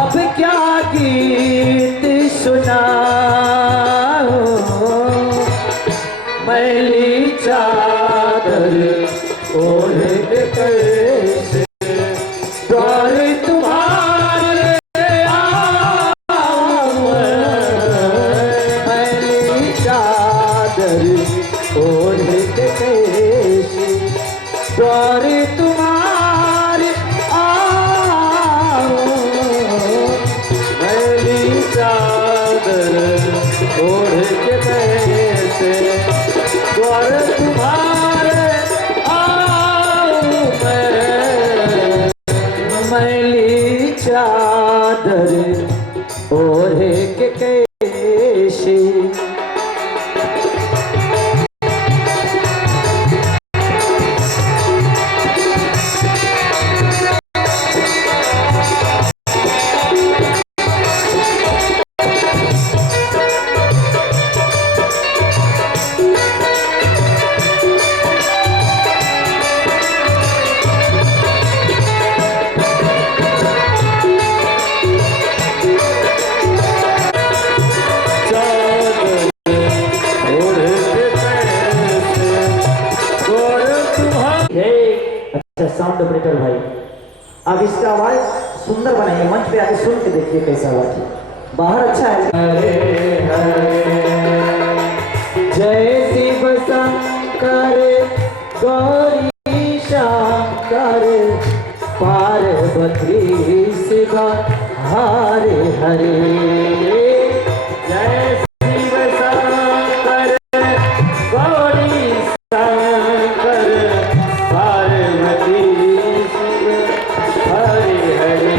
अब क्या गीत सुनाओ मैली चादर ओढ़ के कैसे द्वार तुम्हारे मैली चादर ओढ़ के कैसे द्वार तुम्हारे चादर ओढ़ के कैसे द्वार तुम्हारे मैली चादर ओढ़ के कैसे साउंड ऑपरेटर भाई, अब इसका आवाज सुंदर बनाइए, मंच पे आके सुन के देखिए कैसा आवाज है। बाहर अच्छा है। हरे हरे जय शिव शंकर गौरी शंकर पार्वती शिव हरे हरे जय शिव शंकर गौरी शंकर पार्वती शिव हरे हरे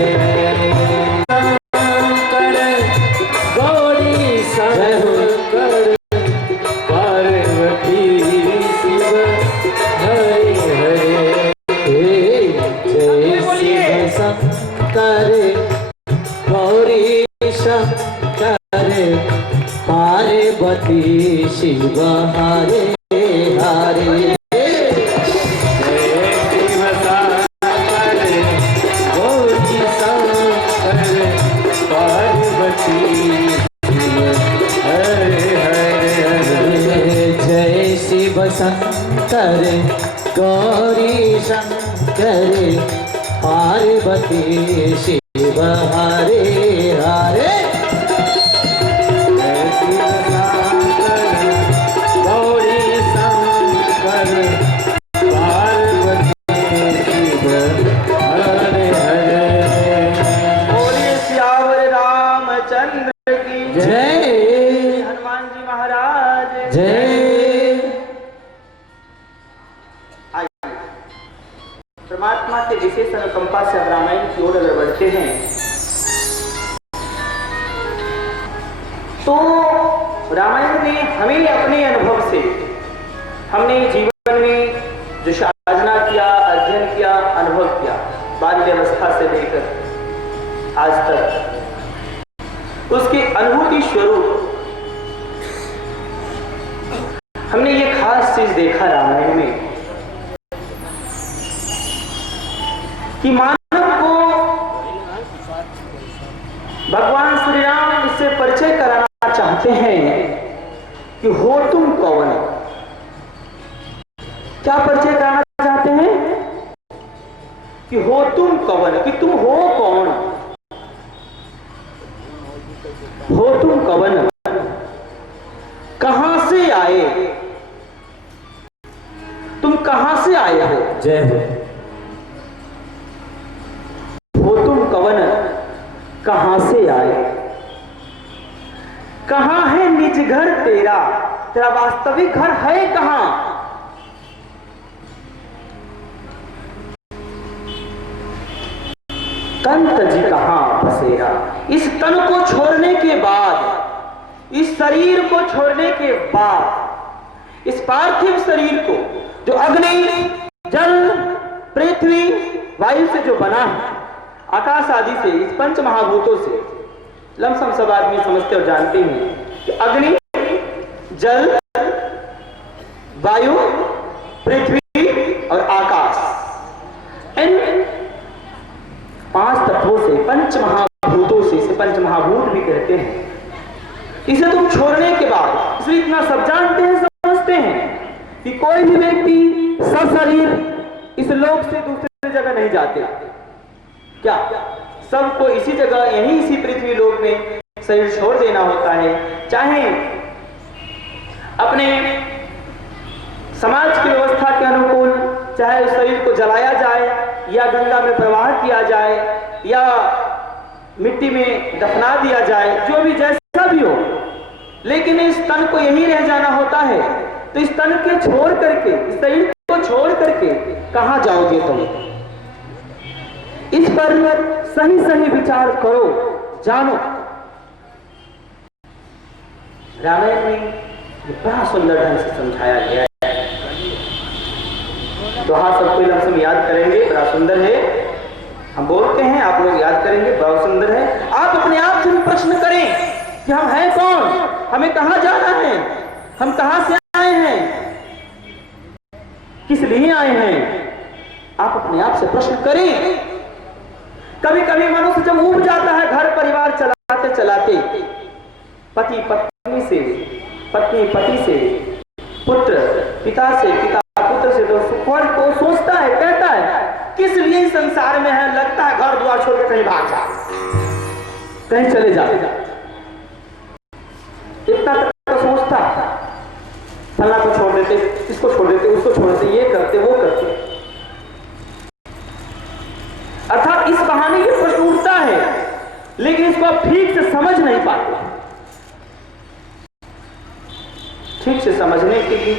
शंकर गौरी शंकर पार्वती शिव हरे हरे जय शिव शंकर गौरी शंकर पार्वती शिव हरे हरे शंकर गौरी शंकर पार्वती शिव हरे हरे गौरी शंकर पार्वती शिव हरे हरे बोलिए सियावर रामचंद्र की जय हनुमान जी महाराज जय। परमात्मा के विशेष अनुकंपा से अब रामायण की ओर अगर बढ़ते हैं तो रामायण ने हमें अपने अनुभव से हमने जीवन में जो साधना किया, अध्ययन किया, अनुभव किया, बाल्यावस्था से लेकर आज तक, उसके अनुभूति स्वरूप हमने ये खास चीज देखा रामायण में कि मानव को भगवान श्री राम इससे परिचय कराना चाहते हैं कि हो तुम कौन। क्या परिचय कराना चाहते हैं? कि हो तुम कौन, कि तुम हो कौन, हो तुम कौन, कहां से आए, तुम कहां से आए हो। जय हो तुम कौन, कहां से आए, कहां है निज घर तेरा, तेरा वास्तविक घर है कहां। कंत जी कहां बसेरा। इस तन को छोड़ने के बाद, इस शरीर को छोड़ने के बाद, इस पार्थिव शरीर को जो अग्नि, जल, पृथ्वी, वायु से जो बना है, आकाश आदि से, इस पंच महाभूतों से, लमसम सब आदमी समझते और जानते हैं कि अग्नि, जल, वायु, पृथ्वी और आकाश, इन 5 तत्वों से, पंच महाभूतों से, इसे पंच महाभूत भी कहते हैं। इसे तुम छोड़ने के बाद, इसलिए इतना सब जानते हैं, समझते हैं कि कोई भी व्यक्ति सशरीर इस लोक से दूसरी जगह नहीं जाते। क्या सबको इसी जगह, यहीं इसी पृथ्वी लोक में शरीर छोड़ देना होता है। चाहे अपने समाज की व्यवस्था के अनुकूल, चाहे उस शरीर को जलाया जाए या गंगा में प्रवाह किया जाए या मिट्टी में दफना दिया जाए, जो भी जैसा भी हो, लेकिन इस तन को यहीं रह जाना होता है। तो इस तन के छोड़ करके, इस शरीर को छोड़ करके कहां जाओगे तुम? इस पर सही सही विचार करो, जानो। रामायण में बड़ा सुंदर ढंग से समझाया गया है। तो हाँ, सबको लमसम याद करेंगे, बड़ा सुंदर है। हम बोलते हैं, आप लोग याद करेंगे, बड़ा सुंदर है। आप अपने आप से भी प्रश्न करें कि हम हैं कौन, हमें कहां जाना है, हम कहां से आए हैं, किस लिए आए हैं। आप अपने आप से प्रश्न करें। कभी कभी मनुष्य जब ऊब जाता है, घर परिवार चलाते चलाते, पति पत्नी से, पत्नी पति से, पुत्र पिता से, पिता पुत्र से, तो सुखवर को सोचता है, कहता है किस लिए संसार में है। लगता है घर द्वार छोड़ के कहीं भाग जा, कहीं चले जा। इतना तो सोचता, फला को छोड़ देते, इसको छोड़ देते, उसको छोड़ देते, ये करते, वो करते। अर्थात इस बहाने ये प्रश्न उठता है, लेकिन इसको आप ठीक से समझ नहीं पाते। ठीक से समझने के लिए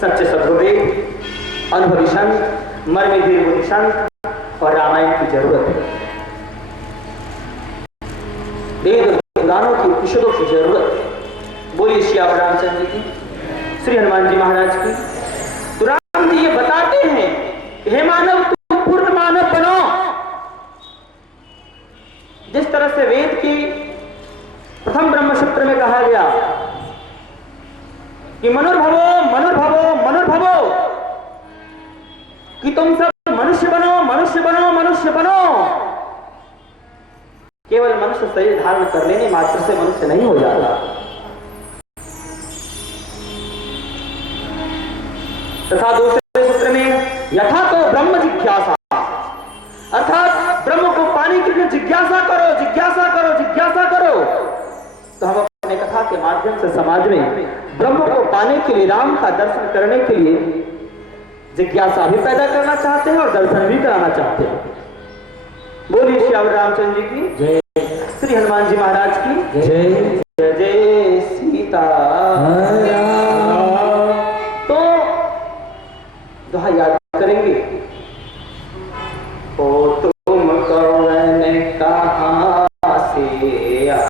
सच्चे सदगुरुदेव, अनुभवी संत, मर्मधीर बुद्धि संत और रामायण की जरूरत है। वेद पुराणों की उपनिषदों की जरूरत है। बोलिए श्री रामचंद्र की, श्री हनुमान जी महाराज की। तो राम जी ये बताते हैं, हे मानव, तुम पूर्ण मानव बनो। जिस तरह से वेद की प्रथम ब्रह्मसूत्र में कहा गया कि मनुर्भवो मनुर्भवो मनुर्भवो, कि तुम सब मनुष्य बनो, मनुष्य बनो, मनुष्य बनो। केवल मनुष्य शरीर धारण कर लेने मात्र से मनुष्य नहीं हो जाता। तथा दूसरे सूत्र में यथा तो ब्रह्म जिज्ञासा, अर्थात ब्रह्म को पाने के लिए जिज्ञासा करो, जिज्ञासा करो, जिज्ञासा करो। तो हम अपने कथा के माध्यम से समाज में ब्रह्म को पाने के लिए, राम का दर्शन करने के लिए जिज्ञासा भी पैदा करना चाहते हैं और दर्शन भी कराना चाहते हैं। बोलिए श्री रामचंद्र जी की जय, श्री हनुमान जी महाराज की जय। जय जय सीता। तो दोहा याद करेंगे। ओ तुम कौन कहां से आए,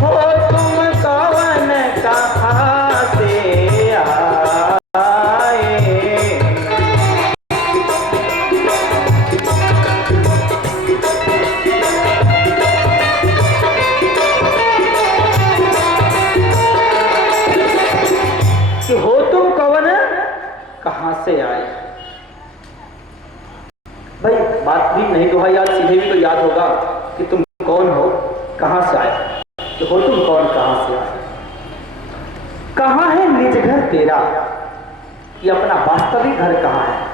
हो तुम कौन कहां से आए? भाई बात भी नहीं दोहाई, याद सीधे भी तो याद होगा कि तुम कौन हो, कहां से आए तो हो, तुम कौन, कहां से आए? कहां है निज घर तेरा, ये अपना वास्तविक घर कहां है?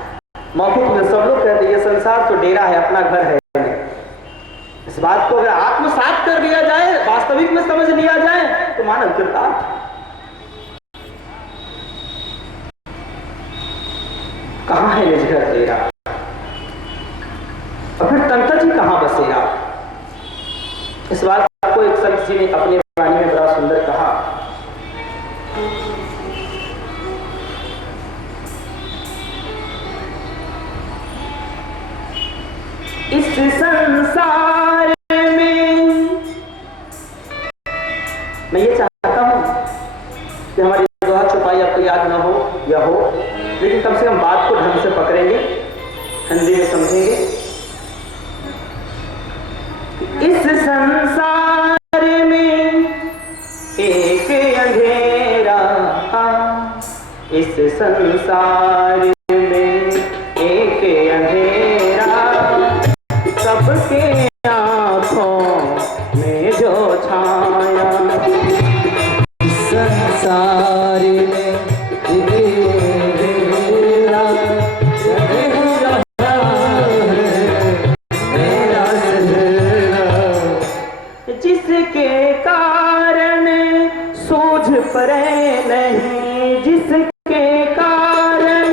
मौखिक में सब लोग कहते हैं ये संसार तो डेरा है, अपना घर है नहीं। इस बात को अगर आत्मसात कर दिया जाए, वास्तविक में समझ लिया जाए तो मानव कृतार्थ। कहां है निज घर तेरा, और फिर तंत्र जी कहां बसेरा? इस बात को एक संत जी ने अपने वाणी में बड़ा सुंदर कहा। इस संसार में मैं ये चाहता हूं कि हमारी दोहा छुपाई आपको याद ना हो या हो, लेकिन कम से कम बात को ढंग से पकड़ेंगे, हिंदी में समझेंगे। इस संसार में एक अंधेरा, इस संसार में एक अंधेरा, सबके आंखों में जो छाया। इस संसार में एक अंधेरा, जिसके कारण सूझ परे नहीं, जिसके कारण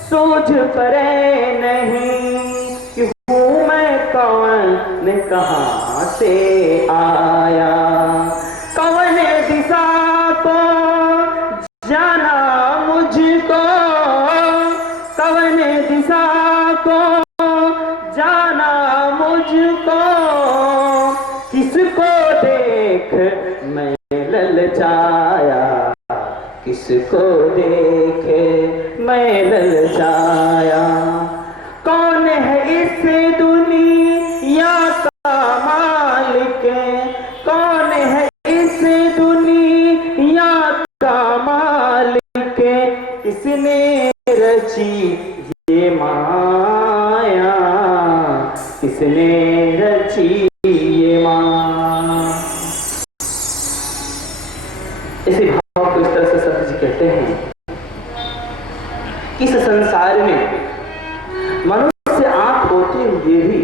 सूझ परे नहीं, कि हूँ मैं कौन, कहाँ से आया। कौन दिशा को जाना मुझको, कौन दिशा को जाना मुझको, किसको देख मैं ललचाया, किसको देख मैं ललचाया। कौन है इस दुनिया का मालिक, कौन है इस दुनिया का मालिक, किसने रची ये माया, किसने रची ये माया। इसी भाव को इस तरह से संत जी कहते हैं कि इस संसार में मनुष्य आंख होते हुए भी,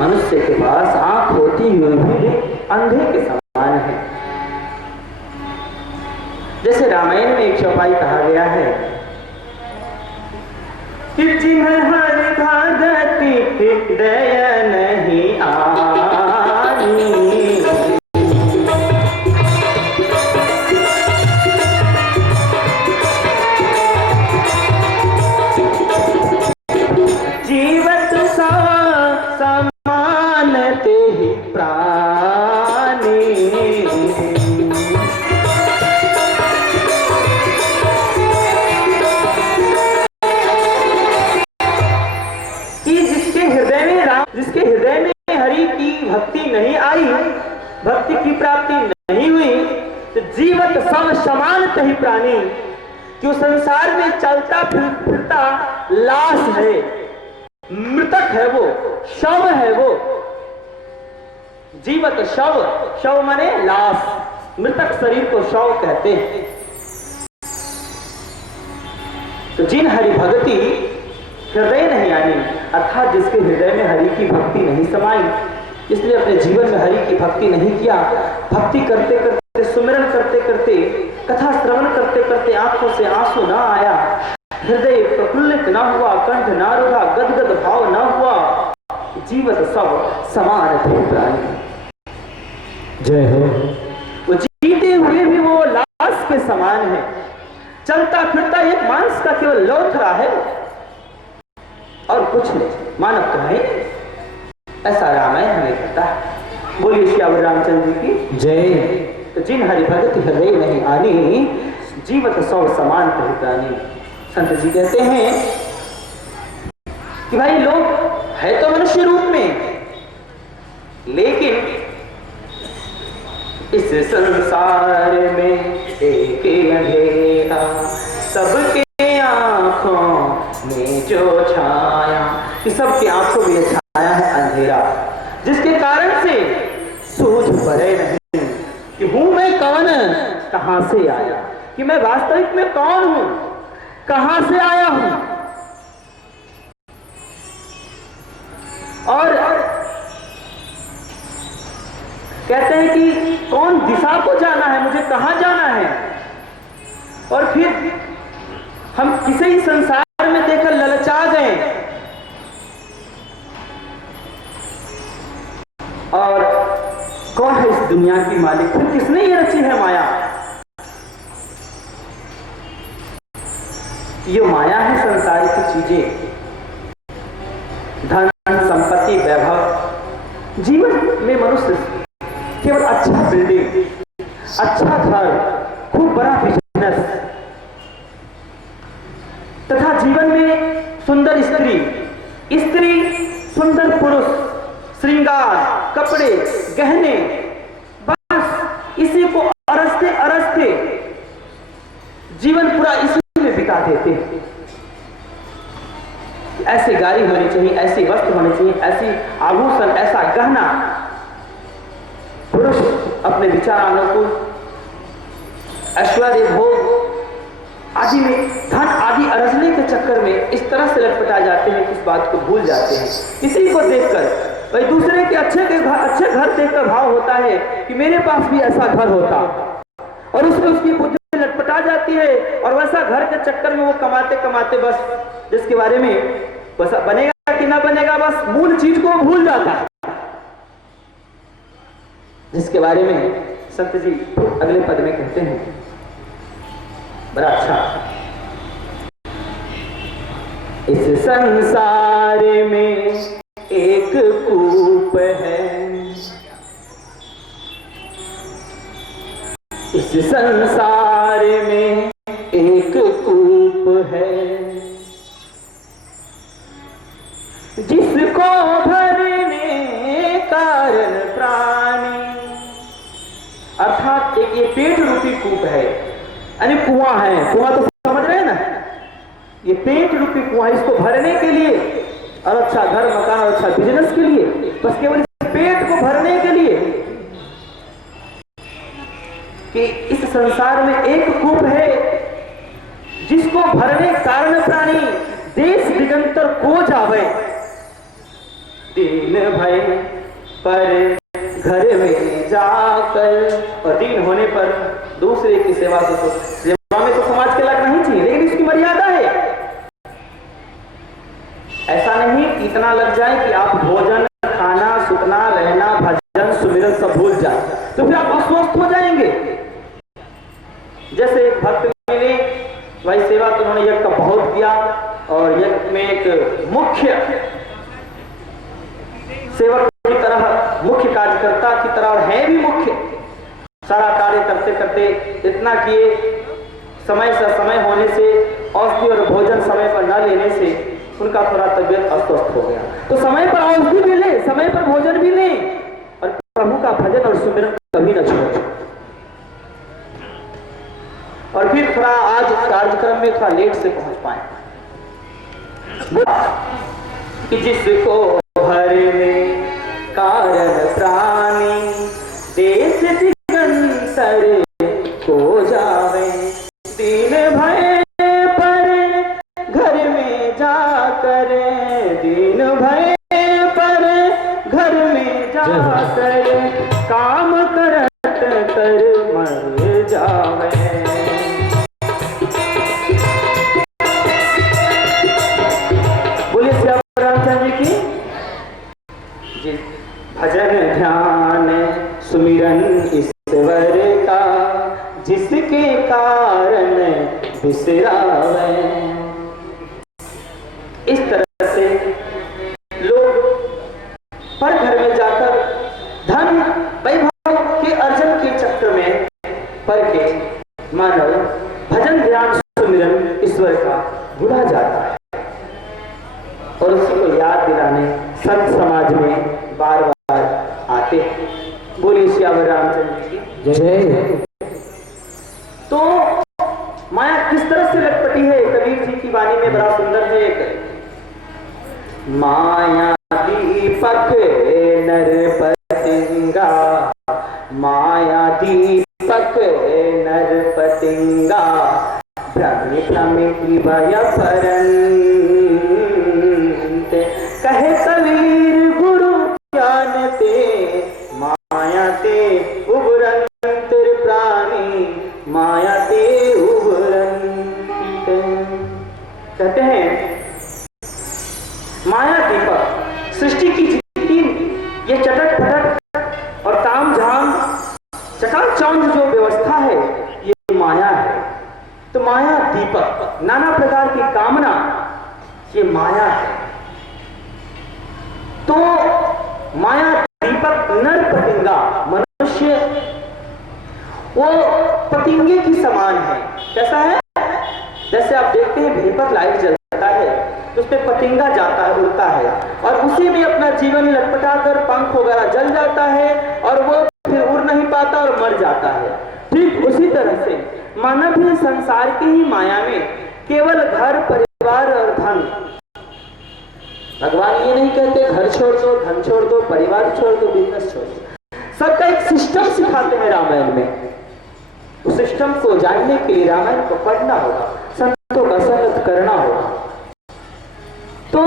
मनुष्य के पास आंख होती हुई भी अंधे के समान है। जैसे रामायण में एक चौपाई कहा गया है कि जिन्हें हर भगति हृदय नहीं आनी, जीवत समान ते ही प्राणी। जिसके हृदय में हरि की भक्ति नहीं आई, भक्ति की प्राप्ति नहीं हुई, तो जीवत सब समान ही प्राणी, जो संसार में चलता फिरता लाश है, मृतक है, वो शव है। वो जीवत शव, शव माने लाश, मृतक शरीर को शव कहते हैं। तो जिन हरि भक्ति हृदय नहीं आनी, अर्थात जिसके हृदय में हरि की भक्ति नहीं समाई, इसलिए अपने जीवन में हरि की भक्ति नहीं किया, भक्ति करते करते, सुमिरन करते करते, कथा श्रवण करते करते आंखों से आंसू ना आया, हृदय प्रफुल्लित ना हुआ, कंठ ना रुधा, गदगद भाव ना हुआ, जीवत सब समान थे प्राणी। जय हो। वो जीते हुए भी वो लाश के समान है, चलता फिरता एक मांस का केवल लोथरा है और कुछ नहीं, मानव तो है। ऐसा रामायण हमें कहता है। बोलिए श्यावर रामचंद्र जी की जय। तो जिन हरि भगति हृदय नहीं आनी, जीवत सौ समान कहे प्राणी। संत जी कहते हैं कि भाई लोग है तो मनुष्य रूप में, लेकिन इस संसार में एक अंधेरा, सबके आंखों में जो छाया, कि सबके आंखों में छाया है अंधेरा, जिसके कारण से सूझ पड़े नहीं कि हूं मैं कौन, कहां से आया, कि मैं वास्तविक में कौन हूं, कहां से आया हूं। और कहते हैं कि कौन दिशा को जाना है, मुझे कहां जाना है। और फिर हम किसी ही संसार में देखकर ललचा गए और कौन है इस दुनिया की मालिक, फिर किसने ये रची है माया। ये माया है संसार की चीजें, धन संपत्ति वैभव। जीवन में मनुष्य केवल अच्छा बिल्डिंग, अच्छा घर, खूब बड़ा बिजनेस तथा जीवन में सुंदर स्त्री, सुंदर पुरुष, श्रृंगार, कपड़े, गहने, बस इसी को अरसते अरसते जीवन पूरा इसी में बिता देते हैं। ऐसी गाड़ी होनी चाहिए, ऐसी वस्त्र होनी चाहिए, ऐसी आभूषण, ऐसा गहना। पुरुष अपने विचार अनुकूल ऐश्वर्य भोग आदि में, धन आदि अरजने के चक्कर में इस तरह से लटपटा जाते हैं कि इस बात को भूल जाते हैं। इसी को देखकर भाई दूसरे के अच्छे घर देखकर भाव होता है कि मेरे पास भी ऐसा घर होता, और उसमें उसकी बुद्धि लटपटा जाती है और वैसा घर के चक्कर में वो कमाते कमाते बस जिसके बारे में वैसा बनेगा कि ना बनेगा, बस मूल चीज को भूल जाता है, जिसके बारे में संत जी अगले पद में कहते हैं बड़ा अच्छा। इस संसार में एक कूप है, इस संसार में एक कूप है, जिसको भरने कारण प्राणी, अर्थात एक ये पेट रूपी कूप है, यानी कुआं है। कुआं तो समझ रहे हैं ना, ये पेट रूपी कुआं, इसको भरने के लिए और अच्छा घर मकान और अच्छा बिजनेस के लिए, बस केवल इस पेट को भरने के लिए कि इस संसार में एक कूप है जिसको भरने कारण प्राणी देश दिगंतर को जावे, दिन भय पर घर में जाकर, और दीन होने पर दूसरे की सेवा में तो समाज के लायक नहीं चाहिए, लेकिन इसकी मर्यादा है। ऐसा नहीं इतना लग जाए कि आप भोजन, खाना, सुतना, रहना, भजन, सुमिरन सब भूल जाए, तो फिर आप अस्वस्थ हो जाएंगे। जैसे एक भक्त मिले, भाई सेवा तो उन्होंने यज्ञ का बहुत किया और यज्ञ में एक मुख्य सेवक की तरह, मुख्य कार्यकर्ता की तरह, और है भी मुख्य, सारा कार्य करते करते इतना किए, समय से समय होने से, औषधि और भोजन समय पर न लेने से उनका थोड़ा तबियत अस्वस्थ हो गया। तो समय पर औषधि भी ले, समय पर भोजन भी ले, और प्रभु का भजन और सुमिरन कभी न छोड़ो। और फिर थोड़ा आज कार्यक्रम में थोड़ा लेट से पहुंच पाए कि जिसको भरने कारण प्राणी देश दिगंतर को जावे, दिन भय पर घर में जाकर, दिन भय पर घर में जाकर काम करत कर मर जावे। बोलिए श्री रामचंद्र जी की। भजन ध्यान सुमिरन ईश्वर का, जिसके कारण बिसरावे। इस तरह से लोग पर घर में जाकर धन वैभव के अर्जन के चक्र में पड़ के मानव भजन ध्यान सुमिरन ईश्वर का भुला जाता है, और उसी को याद दिलाने संत समाज में बार बार आते हैं। बोलिए श्याम रामचंद्र की जय। तो माया किस तरह से लटपटी है, कबीर जी की वाणी में बड़ा सुंदर है एक, माया दीपक नरपतिंगा, माया दीपक नरपतिंगा, भ्रमि भ्रमि भय फरंत, कहे कबीर गुरु ज्ञान ते, माया ते उबरंत प्राणी, माया ते उबरंत। कहते हैं माया दीपक, सृष्टि की जितनी ये चटक पटक और ताम झाम चकाचौंध जो व्यवस्था है ये माया है। तो माया दीपक, नाना प्रकार की कामना, ये माया है। तो माया दीपक नर पतिंगा, मनुष्य वो पतिंगे की समान है। कैसा है? जैसे आप देखते हैं भेपर लाइट जलता है तो उस पर पतिंगा जाता है, उड़ता है और उसी में अपना जीवन लटपटा कर पंख वगैरह जल जाता है और वो फिर उड़ नहीं पाता और मर जाता है। ठीक उसी तरह से मानव भी संसार की ही माया में केवल घर परिवार और धन, भगवान ये नहीं कहते घर छोड़ दो, धन छोड़ दो, परिवार छोड़ दो, बिजनेस छोड़ दो, सबका एक सिस्टम सिखाते हैं रामायण में। उस सिस्टम को जानने के लिए रामायण को पढ़ना होगा, संतों का संगत करना होगा। तो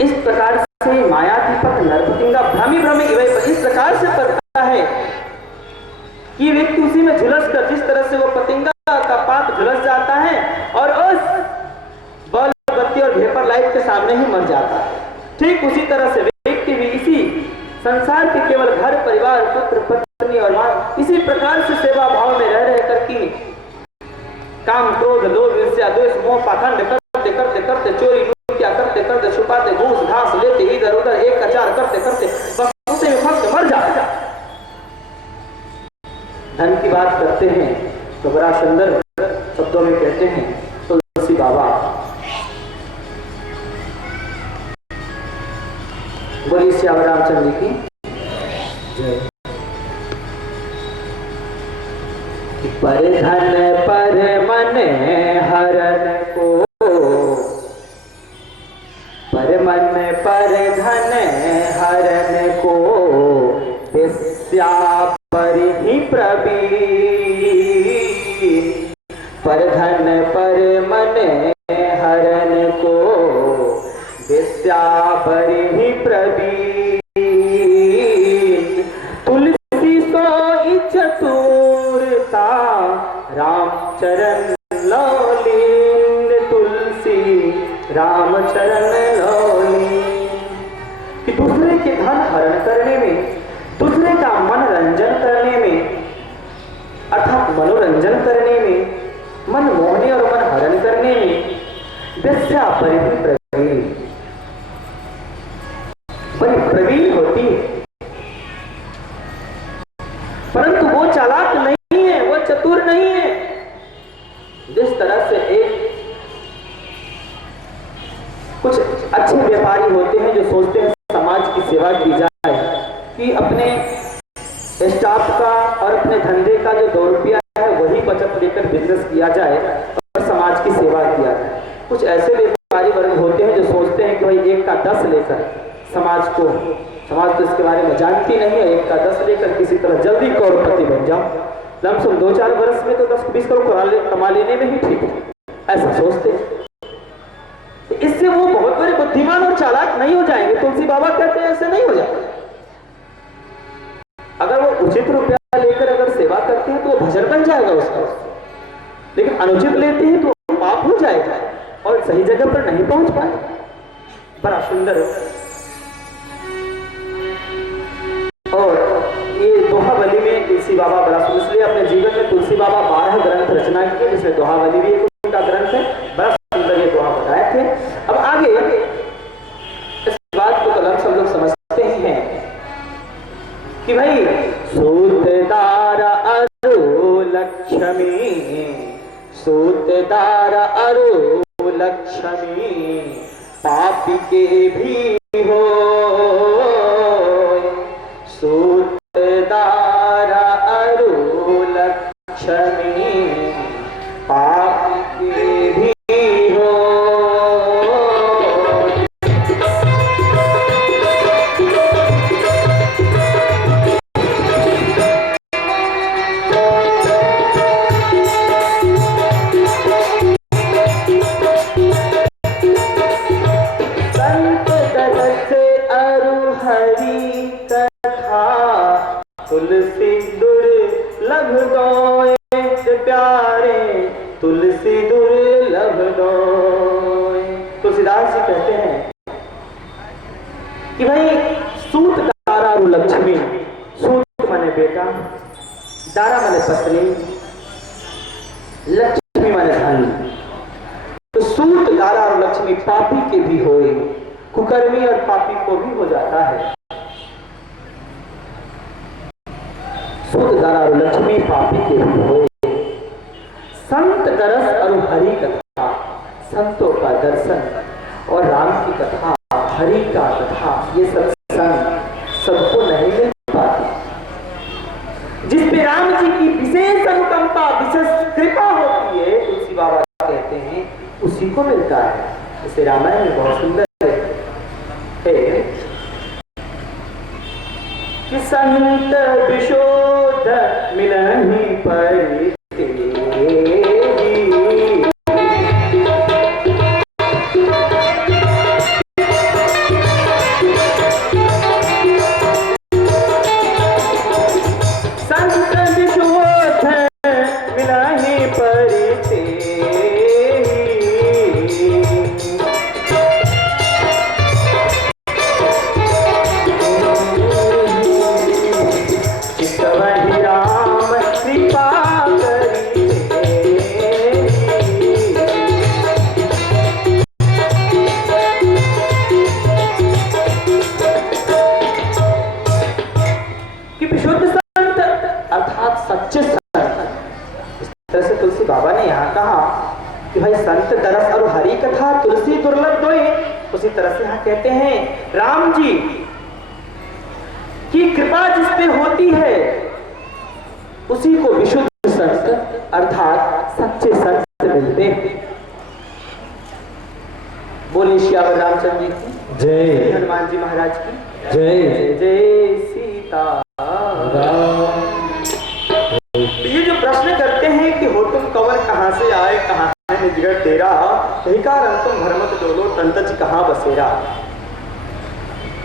इस प्रकार से माया दीपक नरपतिंगा भ्रमि भ्रमि इस प्रकार से पड़ता है कि व्यक्ति उसी में झुलस कर, जिस तरह से वो पतिंगा का पात झुलस जाता है और उस बल्ब बत्ती और भेपर लाइट के सामने ही मर जाता है, ठीक उसी तरह से व्यक्ति भी इसी संसार के केवल घर परिवार पुत्र पत्नी और मां, इसी प्रकार से सेवा भाव में रह करके काम क्रोध लोभ ईर्ष्या द्वेष मोह पाखंड करते करते करते चोरी लूटिया करते करते छुपाते घूस घास लेते इधर उधर एक कचार करते करते बस उसे में फंस मर जाता। धन की बात करते हैं तो बड़ा सुंदर शब्दों में कहते हैं तुलसी बाबा, बोलिए श्याम रामचंद्र की जय। पर धन पर मन हरण को, पर मन पर धन हरण को, वेश्या पर ही प्रवीण, पर धन पर मन हरण को, वेश्या पर ही प्रवीण, तुलसी सोई चतुरता, राम चरण लौलीन, तुलसी राम चरण लौलीन। कि दूसरे के धन हरण करने में, दूसरे का मनोरंजन करने में, अर्थात मनोरंजन करने में, मन मोहने और मन हरण करने में वेश्या बड़ी प्रवीण होती है, परंतु वो चालाक नहीं है, वो चतुर नहीं है। जिस तरह से एक कुछ अच्छे व्यापारी होते हैं जो सोचते हैं समाज की सेवा की जाए, कि अपने स्टाफ का और अपने धंधे का जो 2 रुपया है वही बचत लेकर बिजनेस किया जाए और समाज की सेवा किया जाए। कुछ ऐसे व्यापारी वर्ग होते हैं जो सोचते हैं कि भाई 1 का 10 लेकर समाज तो इसके बारे में जानती नहीं है, 1 का 10 लेकर किसी तरह जल्दी करोड़पति बन जाओ, लमसम 2-4 वर्ष में तो 10-20 करोड़ कमा लेने में ही ठीक है, ऐसा सोचते हैं। तो इससे वो बहुत बड़े बुद्धिमान और चालाक नहीं हो जाएंगे। तुलसी बाबा कहते हैं ऐसे नहीं हो जाएंगे। अगर वो उचित रुपया लेकर अगर सेवा करते हैं तो वो भजन बन जाएगा उसका, लेकिन अनुचित लेते हैं तो पाप हो जाएगा और सही जगह पर नहीं पहुंच पाएगा। बड़ा सुंदर। और ये दोहावली में तुलसी बाबा बड़ा सुंदर, इसलिए अपने जीवन में तुलसी बाबा 12 ग्रंथ रचना किए, जिसमें दोहावली भी एक उनका ग्रंथ है। बड़ा सुंदर ये दोहा बताए थे। अब आगे इस बात को तो सब लोग समझते ही हैं कि भाई सूतदार अरु लक्ष्मी, सूतदार अरु लक्ष्मी, पापी के भी हो, सूतदार अरु लक्ष्मी, तुलसी दुर्लभ दोए प्यारे, तुलसी दुर्लभ दोए। तुलसीदास जी कहते हैं कि भाई सूत दारा रु लक्ष्मी, सूत माने बेटा, दारा माने पत्नी, लक्ष्मी माने धन। तो सूत दारा और लक्ष्मी पापी के भी होए, कुकर्मी और पापी को भी हो जाता है। सूत दारा और लक्ष्मी पापी के भी होए, संत दरस और हरि कथा, संतों का दर्शन और राम की कथा, हरि का कथा, ये सत्संग सबको नहीं मिल पाती। जिस पे राम जी की विशेष अनुकंपा, विशेष कृपा होती है, तुलसी बाबा कहते हैं, उसी को मिलता है। इसे रामायण में बहुत सुंदर है कि संत विशोध मिलहि परिते, बाबा ने यहाँ कहा कि भाई संत दरस और हरि कथा तुलसी दुर्लभ दोए, उसी तरह से यहाँ कहते हैं राम जी की कृपा जिस पे होती है उसी को विशुद्ध संत अर्थात सच्चे संत मिलते हैं। बोलिए श्याम रामचंद्र जी की जय, हनुमान जी महाराज की जय, जय जय सीता राम। ये जो प्रश्न करते हैं कि हो तुम कंवर कहां से आए, कहां है निजगढ़ तेरा, यही कारण तुम भरमत डोलो तंतज कहां बसेरा।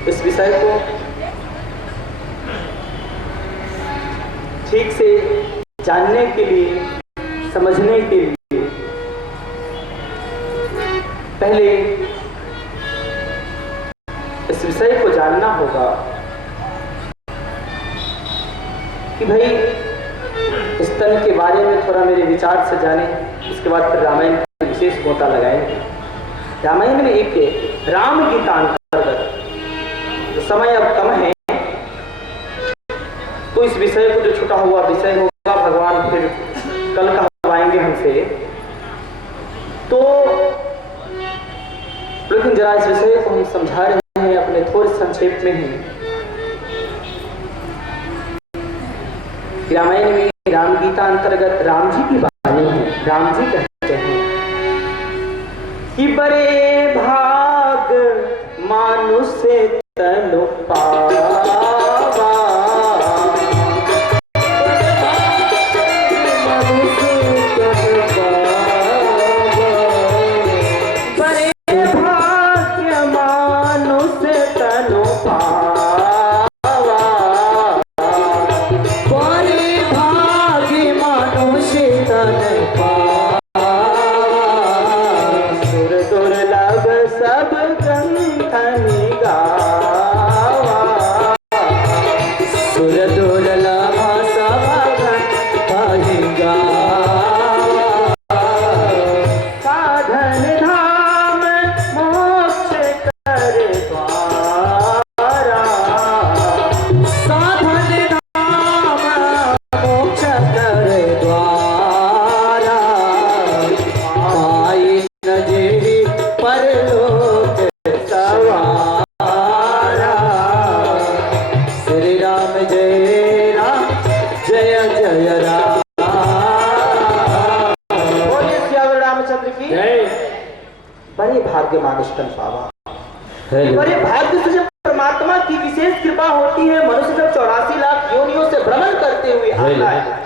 इस विषय को ठीक से जानने के लिए, समझने के लिए पहले इस विषय को जानना होगा कि भाई स्तन के बारे में थोड़ा मेरे विचार से जाने, उसके बाद फिर रामायण की विशेष गोता लगाएंगे। रामायण में एक राम गीता अंतर्गत, तो समय अब कम है तो इस विषय को जो छुटा हुआ विषय होगा भगवान फिर कल कहवाएंगे हमसे, तो लेकिन जरा इस विषय को हम समझा रहे हैं अपने थोड़े संक्षेप में ही। रामायण में राम गीता अंतर्गत राम जी की वाणी है। राम जी कहते हैं कि बड़े भाग मानुष्य तनु पावा, बड़े भाग्य मानुष तन पावा। बड़े भाग्य से जब परमात्मा की विशेष कृपा होती है, मनुष्य जब 84 लाख योनियों से भ्रमण करते हुए आता है